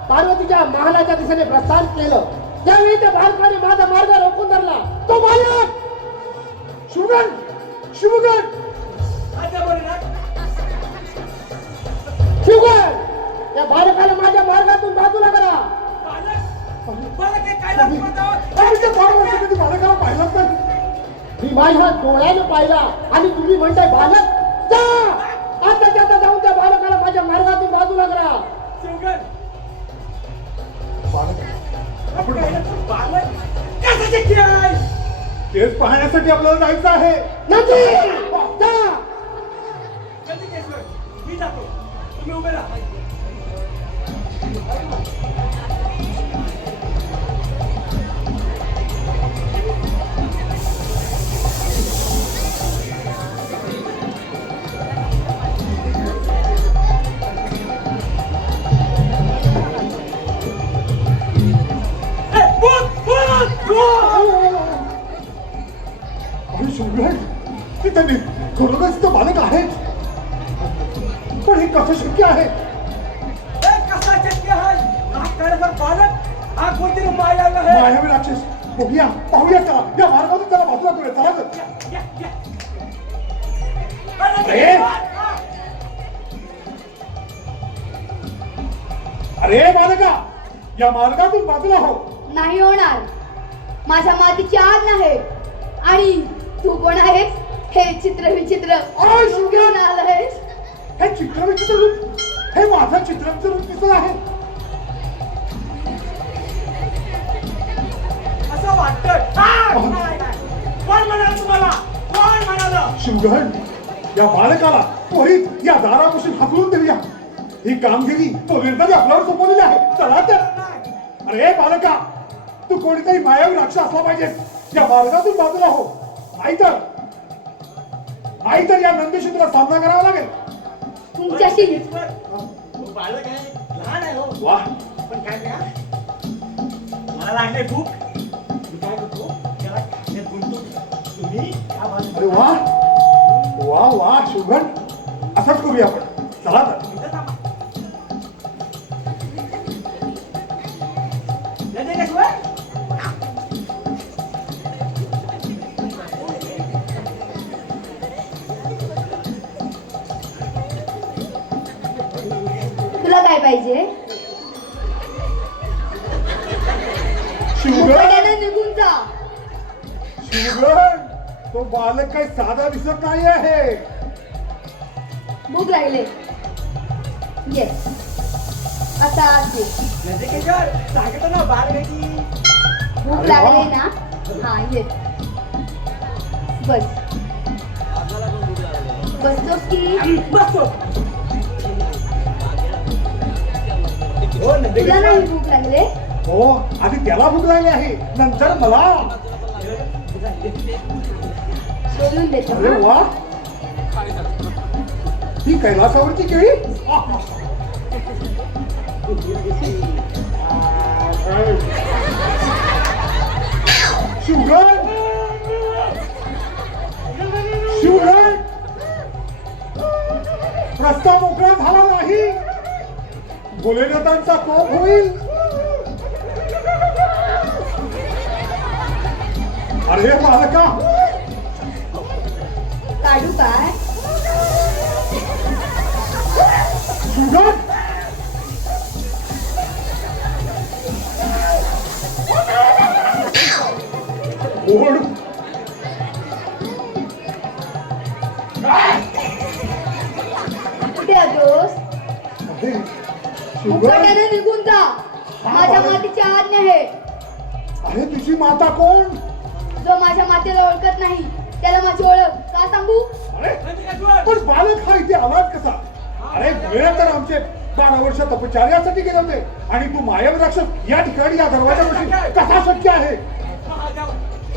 पार्वतीच्या महालाच्या दिशेने प्रस्थान केलं. त्यावेळी त्या बालकाने माझा मार्ग रोखून धरला. तो बालक शिवगण शिवगण शिवगण, त्या बालकाला माझ्या मार्गातून बाजूला करा. आमच्या 12 वर्ष कधी बालकाला पाहिलाच नाही. मी माझ्या डोळ्यानं पाहिला आणि तुम्ही म्हणताय बालक? जा आताच्या आता जाऊन त्या बालकाला माझ्या मार्गातून बाजूला करा. बालक आपण काय तेच पाहण्यासाठी आपल्याला जायचं आहे. नंदी, जा. मी जातो, तुम्ही उभे राहा. अरे शिवगण, ते त्यांनी खरोखरच तो बालक आहेत. पण हे कसं शक्य आहे? कसा शक्य आहे? हा खरंतर बालक हा कोणतरी मायावी आहे. मायावी राक्षस बघूया पाहूया चला या मार्गातून त्याला बाजूला करूया चला तर. अरे अरे बालका या मार्गातून बाजूला हो. नाही होणार. माझ्या मातीची आज्ञा आहे. आणि तू कोण आहेस? हे चित्र विचित्र अरे, तू घेऊन आलायस? हे चित्रविचित्र रूप हे माझं चित्रविचित्र रूप दिसत आहे. असं वाटतं कोण म्हणाल तुम्हाला? कोण म्हणाल? शिवगण या बालकाला त्वरित या दारापासून हाकलून देऊया. ही कामगिरी तो निर्धारी आपल्यावर सोपवलेली आहे. चला तर. अरे बालका तू कोणीतरी मायावी राक्षस असला पाहिजे. या मार्गातून बाजूला हो. नाहीतर या नंदीशी तुला सामना करावा लागेल. तुमच्याशी बालक आहे, लहान आहे हो. वा पण काय करा, मला लागले भूक. मी काय करतो, त्याला खाण्यात गुंततो. तुम्ही त्या बाजूला अरे वा वा वा शिवगण असंच करूया आपण. चला तर. इथं थांबा. नंदिकेश्वर, तुला काय पाहिजे? शिवगण मुकाट्याने निघून जा. शिवगण तो बालक काही साधा दिसत नाही आहे. भूक लागले. ये आता असे नंदिकेश्वर, सांगतो ना बालकाची. भूक अरे लागली वा. ना? हा ये बस. बसतोस की? बसतो. हो तुला नंदिकेश्वर. नाही भूक लागले? हो आधी त्याला भूक लागली आहे नंतर मला. बोलून देतो अरे हा. वा ही कैलासावरची केळी. आहा. शिवगण शिवगण रस्ता मोकळा झाला नाही. भोलेनाथांचा कोप होईल. अरे बालका काढू काय? शिवगण ओढ कुठे आलोस? अरे, शिवगण मुकाट्याने निघून जा. माझ्या मातीची आज्ञा आहे. अरे तुझी माता कोण? जो माझ्या मातेला ओळखत नाही त्याला माझी ओळख का सांगू? अरे नंदिकेश्वर. पण बालक हा इथे आलाच कसा? अरे वेळ तर आमचे 12 वर्ष तपश्चर्यासाठी गेले होते आणि तू मायावी राक्षस या ठिकाणी या दरवाजापाशी कसा शक्य आहे? महादेव,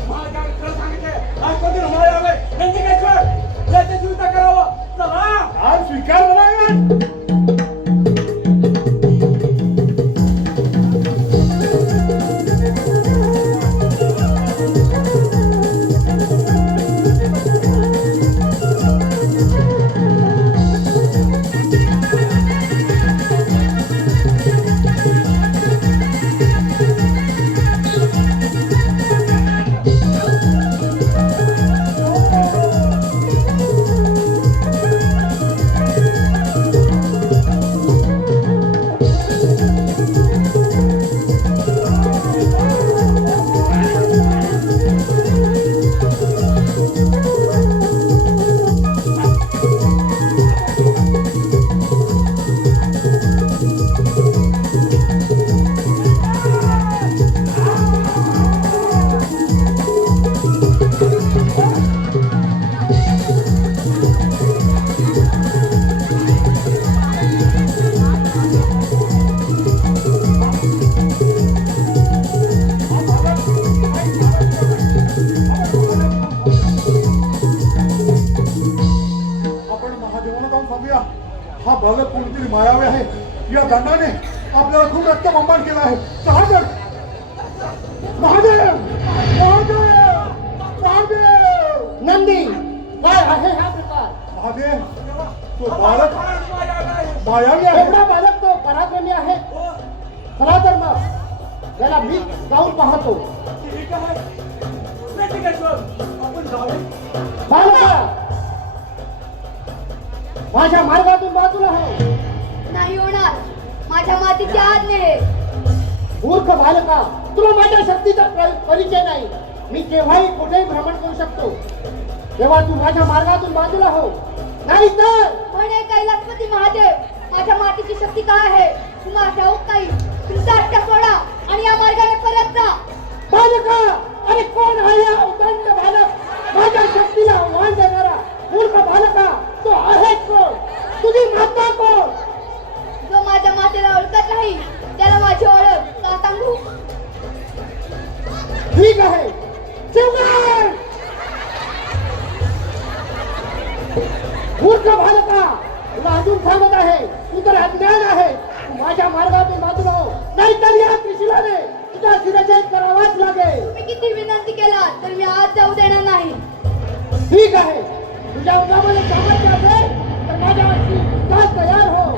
महादेव खरं सांगितलंय. आज कोणतरी रुमाला लावलाय. नंदिकेश्वर, याची चिंता करावं. चला. आज स्वीकार नारायण. हा बालक कोणतरी मायावे आहे. या दंडाने आपल्याला खूप रक्तबंबाळ केला आहे. महादेव महादेव महादेव महादेव नंदी काय आहे हा प्रकार? महादेव तो बालक मायावी आहे. एवढा बालक तो पराक्रमी आहे. चला तर मग त्याला मी जाऊन पाहतो. ठीक आहे प्रतिकेश्वर आपण जाऊया. बालका माझ्या मार्गातून बाजूला हो. नाही होणार. माझ्या मातीची आज्ञा आहे. मूर्ख बालका, तुला माझ्या शक्तीचा परिचय नाही. मी केव्हाही कुठेही भ्रमण करू शकतो. तेव्हा तू माझ्या मार्गातून बाजूला हो, नाही तर म्हणे कैलासपती महादेव, माझ्या मातीची शक्ती काय आहे तुम्हाला ठाऊक नाही. तुमचा अट्टा सोडा आणि या मार्गाने परत जा. बालका, अरे कोण आहे हा उदंड बालक, माझ्या शक्तीला आव्हान देणारा? मूर्ख बालका, तो आहे कोण? तुझी माता कोण? जो माझ्या मातेला ओळखत नाही त्याला माझी ओळख का सांगू? ठीक आहे, शिवगण! मूर्ख बालका, तुला अजून सांगत आहे, तू तर अज्ञान आहे. तू माझ्या मार्गातून बाजूला हो, नाहीतर या त्रिशूलाने तुझा शिरच्छेद करावाच लागेल. तुम्ही किती विनंती केला तर मी आज जाऊ देणार नाही. ठीक आहे, तुझ्या उन्हामध्ये सामर्थ्य असेल तर माझ्यावरती का तयार हो.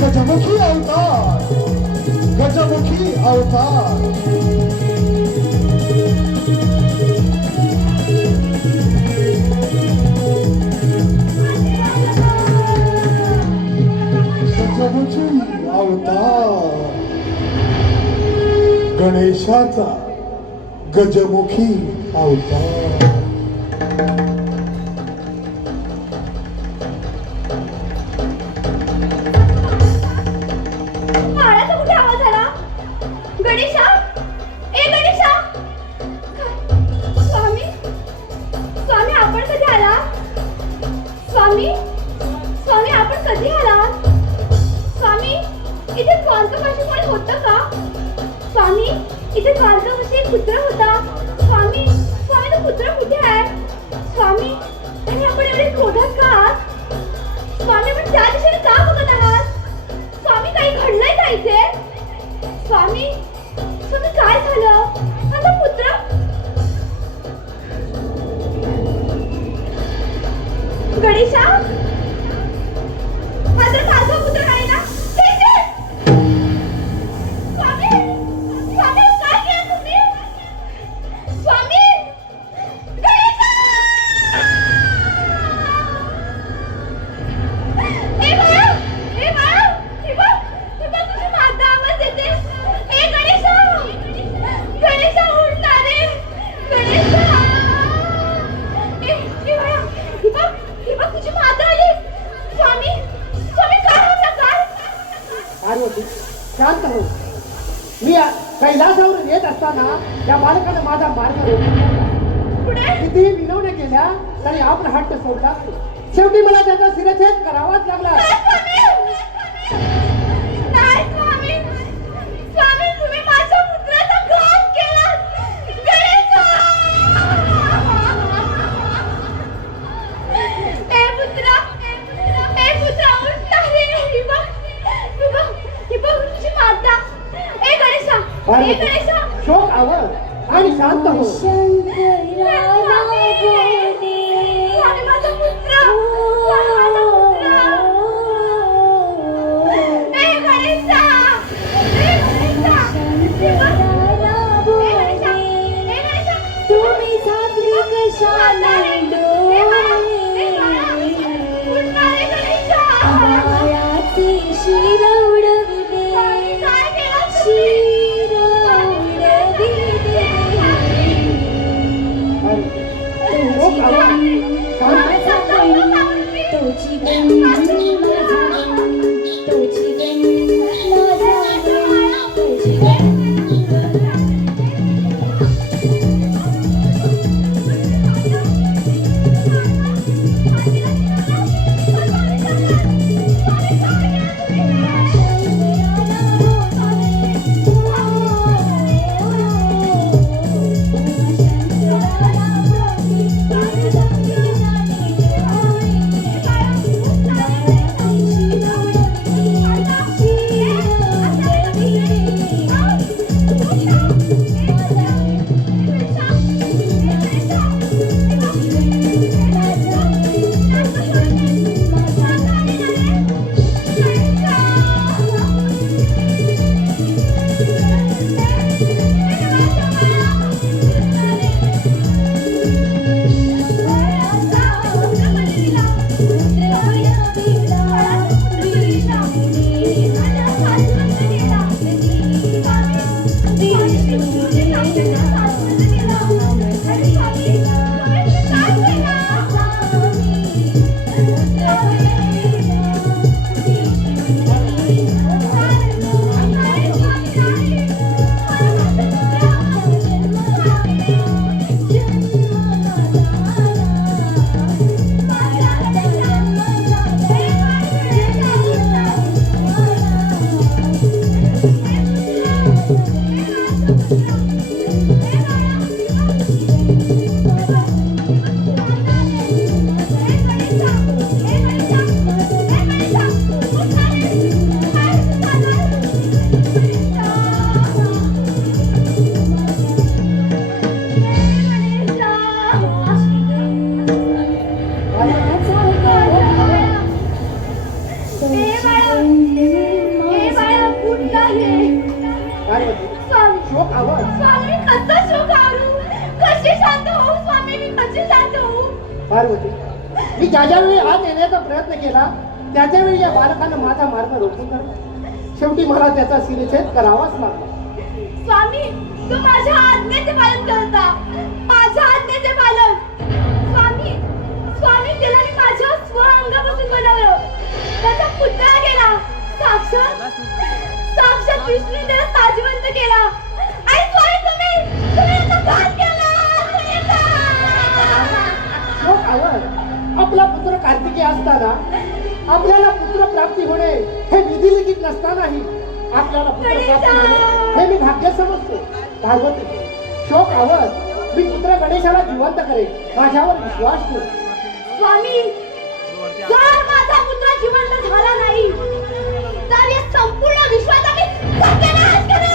गजमुखी अवतार, गजमुखी अवतार. गजमुखी अवतार, गणेशाचा गजमुखी अवतार. माळाचा कुठे आवाज आला? गणेशा, ए गणेशा! स्वामी, स्वामी आपण कधी आला? स्वामी, स्वामी आपण कधी आला? स्वामी, इथे द्वारकापाशी कोणी होतं का? स्वामी, इथे द्वारकापाशी एक पुत्र होता. स्वामी, स्वामी तो पुत्र कुठे आहे? स्वामी, आणि आपण एवढे क्रोधात का आहात? स्वामी, आपण त्या दिशेने का बघत आहात? स्वामी, काही घडलंय का इथे? स्वामी, स्वामी काय झालं? माझा पुत्र गणेशा, माझा माझा पुत्र आहे ना? स्वामी, स्वामी काय केलं तुम्ही? स्वामी, गणेशा! ए बाळा, ए बाळा, हे बघ तुझी माता आवाज देते. ए गणेशा, गणेशा उठ ना रे, गणेशा! ए बाळा, हे बघ तुझी माता आली. स्वामी, स्वामी काय हा प्रकार? पार्वती, शांत हो. मी कैलासावरून येत असताना त्या बालकानं माझा मार्ग रोखला. पुढे कितीही विनवण्या केल्या तरी आपण हट्ट सोडला नाही. शेवटी मला त्याचा शिरछेद करावाच लागला. नाही स्वामी, स्वामी तुम्ही माझ्या पुत्राचा घात केला. गणेशा! हे पुत्रा उठ नाही. ही बघ तुझी माता. ए गणेशा शोक आवर आणि शांत हो. स्वामी माझा पुत्र. ए गणेशा! तुम्ही साजरी कशाला शिर उडविले शिर उडविले शोक आवर तोची गण तोची शोक आवर स्वामी कसं शोक आवरू? कशी शांत होऊ स्वामी? मी कशी शांत होऊ? पार्वती, मी ज्या वेळी हात येण्याचा प्रयत्न केला त्याच्या वेळी या बालकानं माझा मार्ग रोखून धरला. शेवटी मला त्याचा शिरछेद करावाच लागला. स्वामी तू माझ्या आज्ञेचे पालन करता. माझ्या आज्ञेचे पालन. स्वामी स्वामी त्याला मी माझ्या स्वअंगापासून बनवलं. त्याचा पुतळा केला. साक्षात विष्णू त्याला साजिवंत केला. आणि स्वामी तुम्ही याचा घात केला. शोक आवर, आपला पुत्र कार्तिकी असताना आपल्याला पुत्र प्राप्ती होणे हे विधिलिखित नसतानाही आपल्याला पुत्र प्राप्ती होणे हे मी भाग्य समजतो. पार्वती, शोक आवर, मी पुत्र गणेशाला जिवंत करेन. माझ्यावर विश्वास ठेव. स्वामी जर माझा पुत्र जिवंत झाला नाही तर या संपूर्ण विश्वाचा मी सत्यानाश करेन.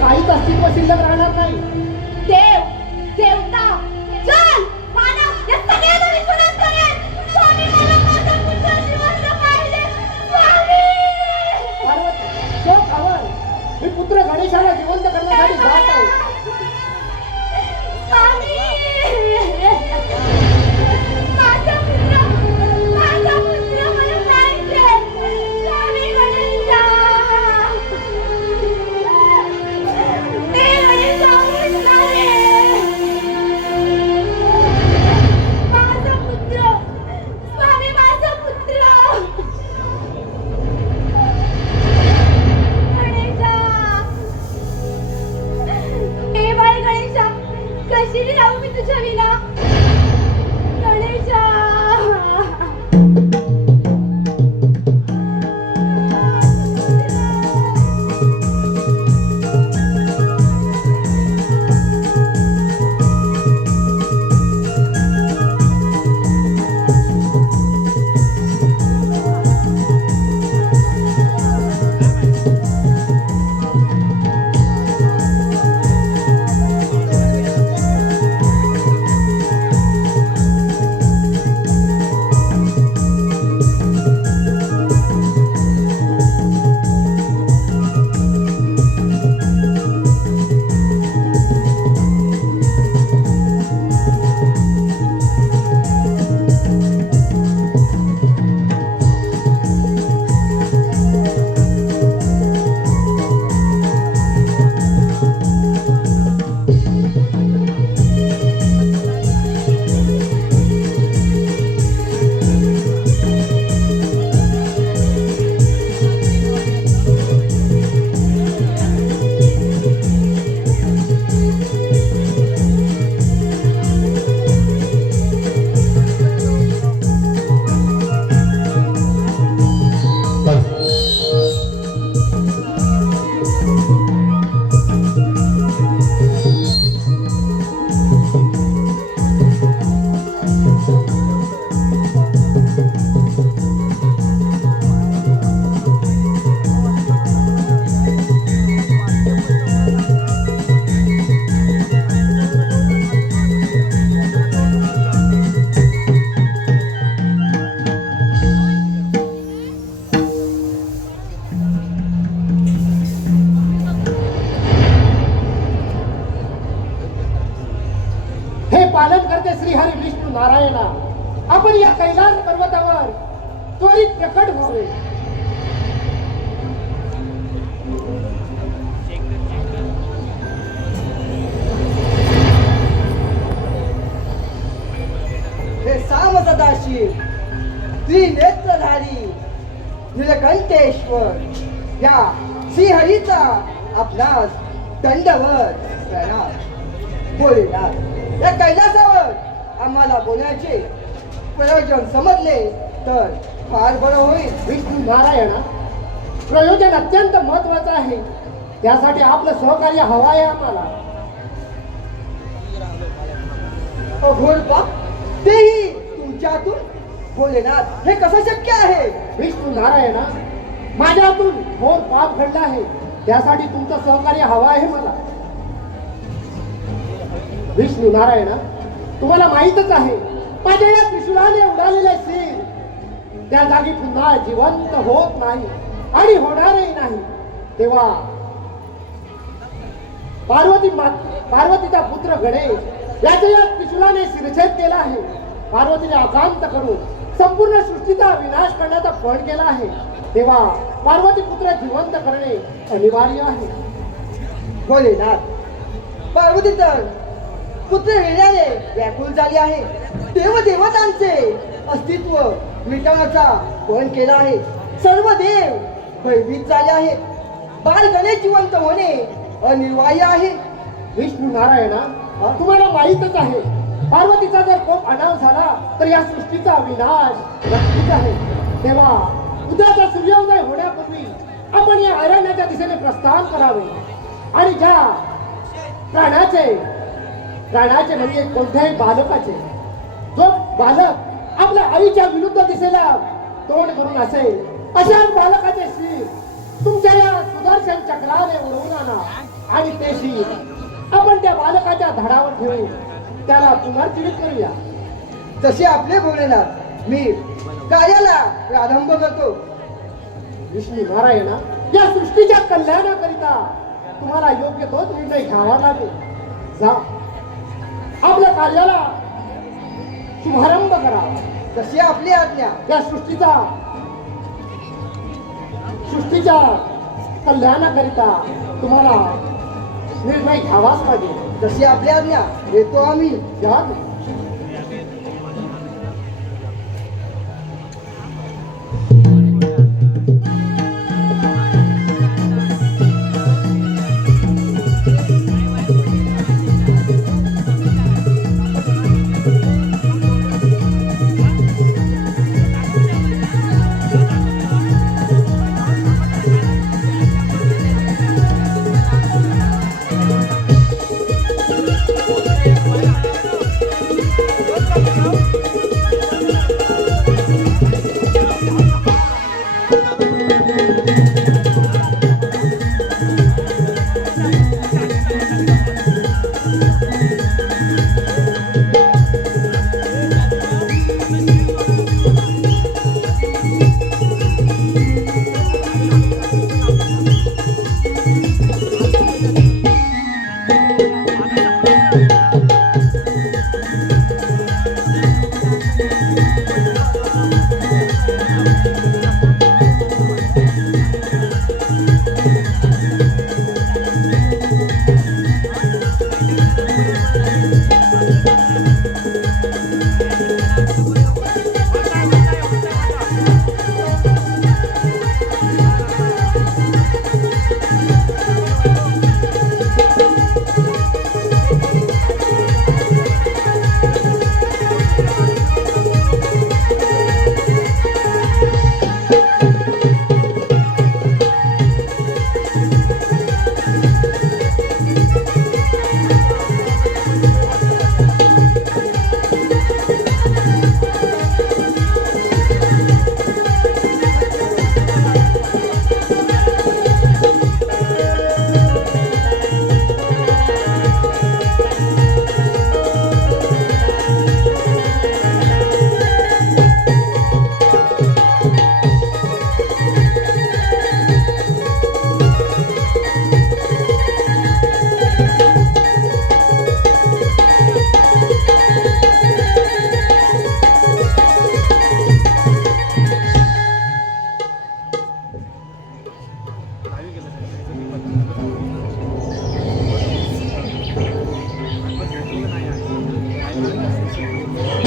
काहीच अस्तित्व शिल्लक राहणार नाही. देव देवता जल मानव या सगळ्यांना विश्वास करेन. स्वामी मला माझा पुत्र जिवंत पाहिजे. स्वामी पार्वती, शोक आवर, मी पुत्र गणेशाला जिवंत करण्यासाठी जात आहे. स्वामी माझा पुत्र मला पाहिजे. स्वामी गणेशा ते गणेशा उठला रे. माझा पुत्र स्वामी माझा पुत्र गणेशा कशी राहू मी तुझ्या विना गणेशा. पालन करते श्री हरी विष्णू नारायणा, आपण या कैलास पर्वतावर त्वरित प्रकट व्हावे. हे साम सदाशिव त्रिनेत्रधारी निलकंठेश्वर या श्रीहरीचा आपणास दंडवत प्रणाम. भोलेनाथ, या कैलासावर आम्हाला बोलण्याचे प्रयोजन समजले तर फार बरं होईल. विष्णू नारायणा, प्रयोजन अत्यंत महत्वाचं आहे. त्यासाठी आपलं सहकार्य हवं आहे आम्हाला. अघोर पाप तेही तुमच्यातून. भोलेनाथ, हे कसं शक्य आहे? विष्णू नारायणा, माझ्या हातून घोर पाप घडला आहे. त्यासाठी तुमचं सहकार्य हवं आहे मला. विष्णू नारायणा, तुम्हाला माहीतच आहे, माझ्या या त्रिशूलाने उडालेले शिर त्या जागी पुन्हा जिवंत होत नाही आणि होणारही नाही. तेव्हा पार्वतीचा पुत्र गणेश याच्या या त्रिशूलाने शिरछेद केला आहे. पार्वतीने आकांत करून संपूर्ण सृष्टीचा विनाश करण्याचा पण केला आहे. तेव्हा पार्वती पुत्र जिवंत करणे अनिवार्य आहे. भोलेनाथ, पार्वती तर पुत्र मिळाले व्याकुळ झाली आहे. देवदेवतांचे अस्तित्व मिटवण्याचा पण केला आहे. सर्व देव भयभीत झाले आहेत. बाल गणेश जिवंत होणे अनिवार्य आहे. विष्णू नारायणा, तुम्हाला माहीतच आहे, पार्वतीचा जर कोप अनाव झाला तर या सृष्टीचा विनाश नक्कीच आहे. तेव्हा उद्याचा सूर्योदय होण्यापूर्वी आपण या अरण्याच्या दिशेने प्रस्थान करावे आणि ज्या प्राण्याचे म्हणजे कोणत्याही बालकाचे जो बालक आपल्या आईच्या विरुद्ध दिशेला तोंड करून असेल अशाच बालकाचे शिर तुमच्या या सुदर्शन चक्राने उडवून आणा आणि ते शिर आपण त्या बालकाच्या धडावर ठेवून त्याला पुनर्जीवित करूया. जसे आपले भोलेनाथ, मी कार्याला प्रारंभ करतो. विष्णू नारायणा, या सृष्टीच्या कल्याणाकरिता तुम्हाला योग्य तोच निर्णय घ्यावा लागेल. जा, आपल्या कार्याला शुभारंभ करा. जशी आपली आज्ञा. या सृष्टीच्या कल्याणाकरिता तुम्हाला निर्णय घ्यावाच लागेल. जशी आपली आज्ञा. येतो आम्ही. या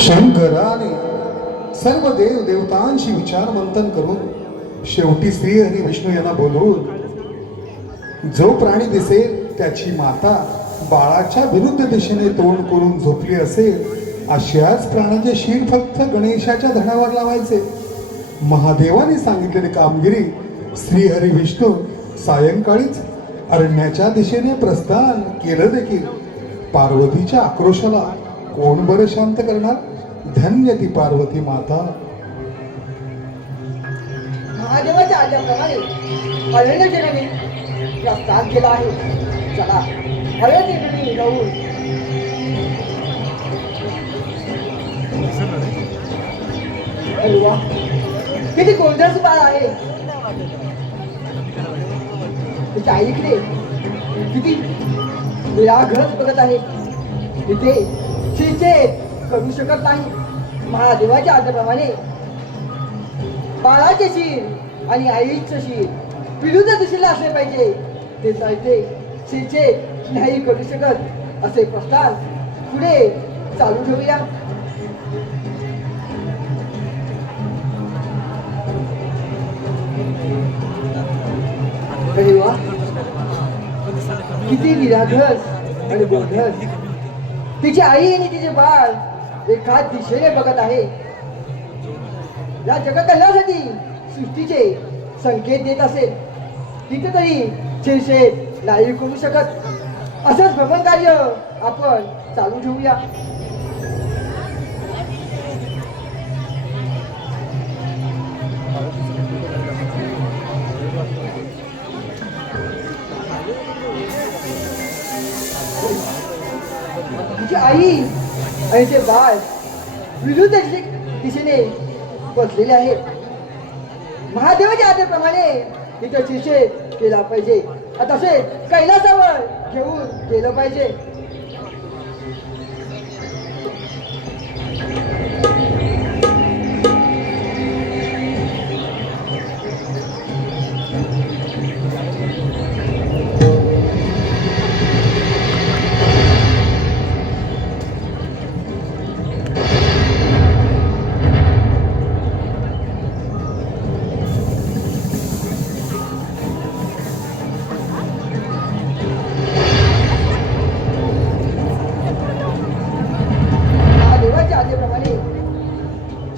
शंकराने सर्व देव देवतांशी विचार मंथन करून शेवटी श्री हरी विष्णू यांना बोलवून जो प्राणी दिसेल त्याची माता बाळाच्या विरुद्ध दिशेने तोंड करून झोपली असेल अशाच प्राण्याचे शीर फक्त गणेशाच्या धडावर लावायचे. महादेवाने सांगितलेली कामगिरी श्री हरी विष्णू सायंकाळीच अरण्याच्या दिशेने प्रस्थान केलं देखील. पार्वतीच्या आक्रोशाला कोण बरं शांत करणार? धन्य ती पार्वती माता. महादेवाच्या आज्ञाप्रमाणे अरण्यजनाने प्रस्थान केला आहे. चला अरण्यजनाने जाऊन अरे वा, किती गोंधळ बाळ आहे. त्याच्या आईकडे किती निराघरच बघत आहे. तिथे शिचे करू शकत नाही. महादेवाच्या आज्ञेप्रमाणे बाळाचे शीर आणि आईचं शीर विरुद्ध दिशेला असले पाहिजे. ते चालते शिचे नाही करू शकत असे प्रस्थान पुढे चालू ठेवूया. अरे वा, किती निराघस आणि गोंधळ. तिची आई आणि तिचे बाळ एकाच दिशेने बघत आहे. या जगकल्याणासाठी सृष्टीचे संकेत देत असेल तिथे तरी छेडछेड नाही करू शकत. असंच भ्रमण कार्य आपण चालू ठेवूया. तिची आई आणि ते बाळ विरुद्ध दिशेने बसलेले आहेत. महादेवाच्या आज्ञेप्रमाणे तिथं निषेध केला पाहिजे. तसे कैलासावर घेऊन गेलं पाहिजे.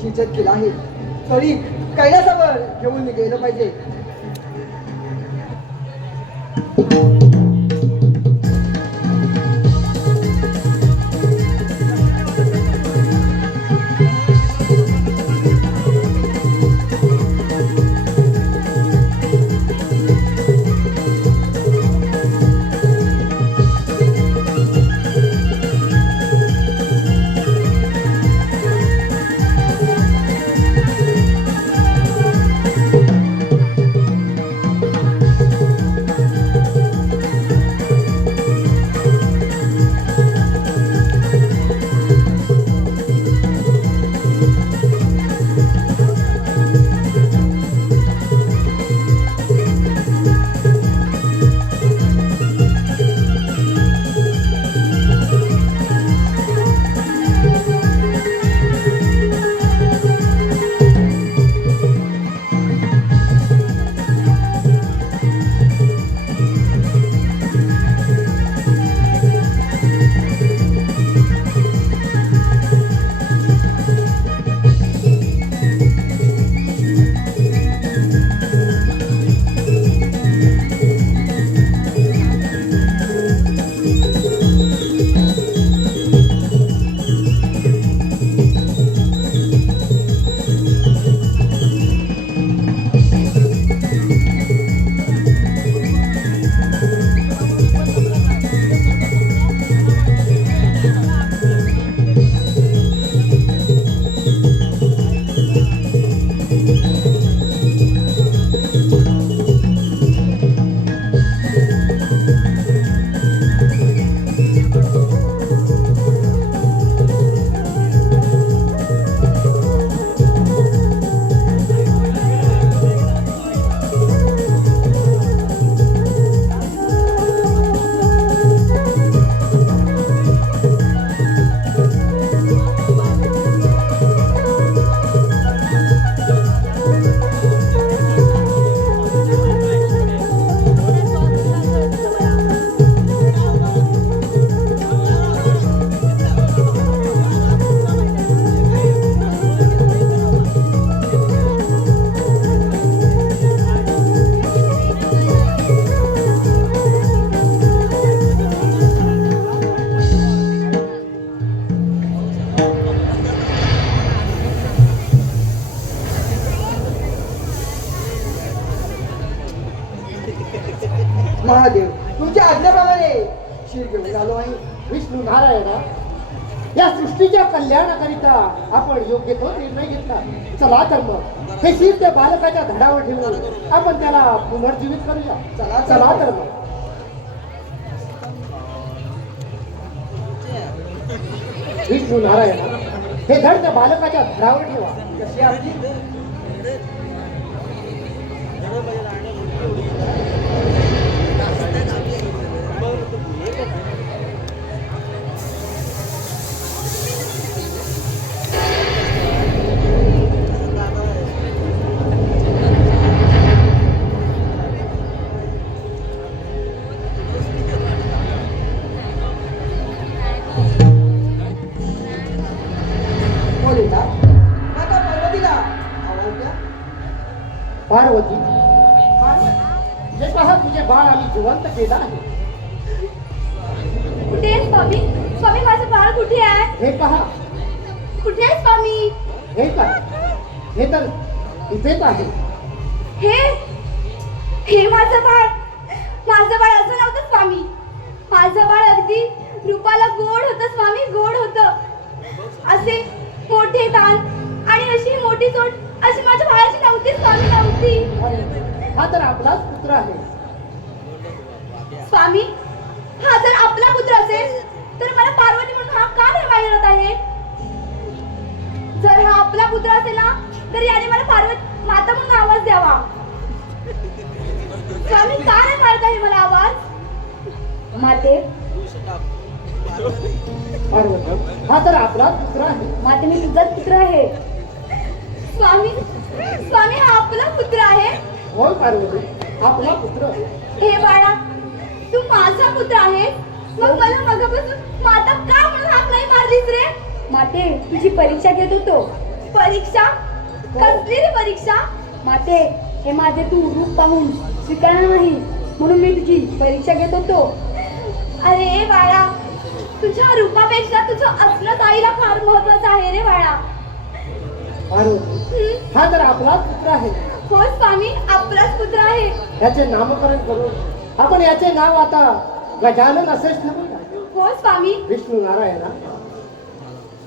निश्चित केला आहे तरी कैलासावर घेऊन गेलं पाहिजे. शीर घेऊन आलो आहे. विष्णू नारायणा, या सृष्टीच्या कल्याणाकरिता आपण योग्य तो निर्णय घेतला. चला तर मग हे शिर त्या बालकाच्या धडावर ठेवून आपण त्याला पुनर्जीवित करूया. चला तर मग. विष्णू नारायणा, हे धड त्या बालकाच्या धडावर ठेवा. कशी आपली बोलिता माता पार्वतीला आवाज द्या. पार्वती, जे पहा तुझे बाळ आम्ही जिवंत केलं आहे. कुठे आहे स्वामी? स्वामी माझं बाळ कुठे आहे? हे पहा, कुठे आहे स्वामी? हे काय, हे तर इथेच आहे. हे हे माझं बाळ. माझं बाळ असं नव्हतं स्वामी. माझं बाळ अगदी रूपाला गोड होतं स्वामी, गोड होतं. असे मोठे कान आणि अशी मोठी सोड अशी माझ्या बाळाची नव्हती स्वामी, नव्हती. अरे, हा तर आपलाच पुत्र आहे. स्वामी, हा जर आपला पुत्र असेल तर मला पार्वती म्हणून हा का नाही मारत आहे? जर हा आपला पुत्र असेल ना तर याने मला पार्वती माता म्हणून आवाज द्यावा. स्वामी का नाही मारत आहे मला आवाज? माते, पार्वती, हा तर आपलाच पुत्र आहे. माते मी तुझाच पुत्र आहे. स्वामी, स्वामी हा आपला पुत्र आहे. होय पार्वती, आपला पुत्र. हे बाळा, तू माझा पुत्र आहे. मग मला मगापासून माता का म्हणून हाक नाही मारलीस रे? माते, तुझी परीक्षा घेत होतो. परीक्षा? कसली रे परीक्षा? माते, हे माझे तू रूप पाहून स्वीकारणार नाही म्हणून मी तुझी परीक्षा घेत होतो. अरे बाळा, तुझ्या रूपापेक्षा तुझं असलं आईला फार महत्वाचं आहे रे बाळा. पार्वती, हा तर आपलाच पुत्र आहे. हो स्वामी, आपलाच पुत्र आहे. याचे नामकरण करून आपण याचे नाव आता गजानन असेच ठेवूया. हो स्वामी. विष्णू नारायणा,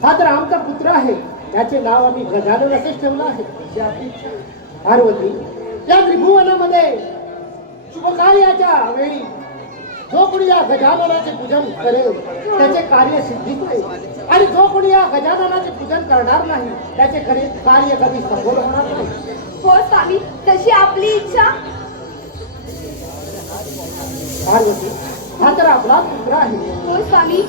हा तर आमचा पुत्र आहे. याचे नाव आम्ही गजानन असेच ठेवलं आहे. अशी आपली इच्छा. पार्वती, या त्रिभुवनामध्ये शुभकार्याच्या वेळी जो कोणी या गजाननाचे पूजन करेल त्याचे कार्य सिद्धीच होईल. आणि जो कोणी या गजाननाचे पूजन करणार नाही त्याचे कार्य कधी सफल होणार नाही. हो स्वामी, तशी आपली इच्छा. पार्वती, हा तर आपला पुत्र आहे. हो स्वामी.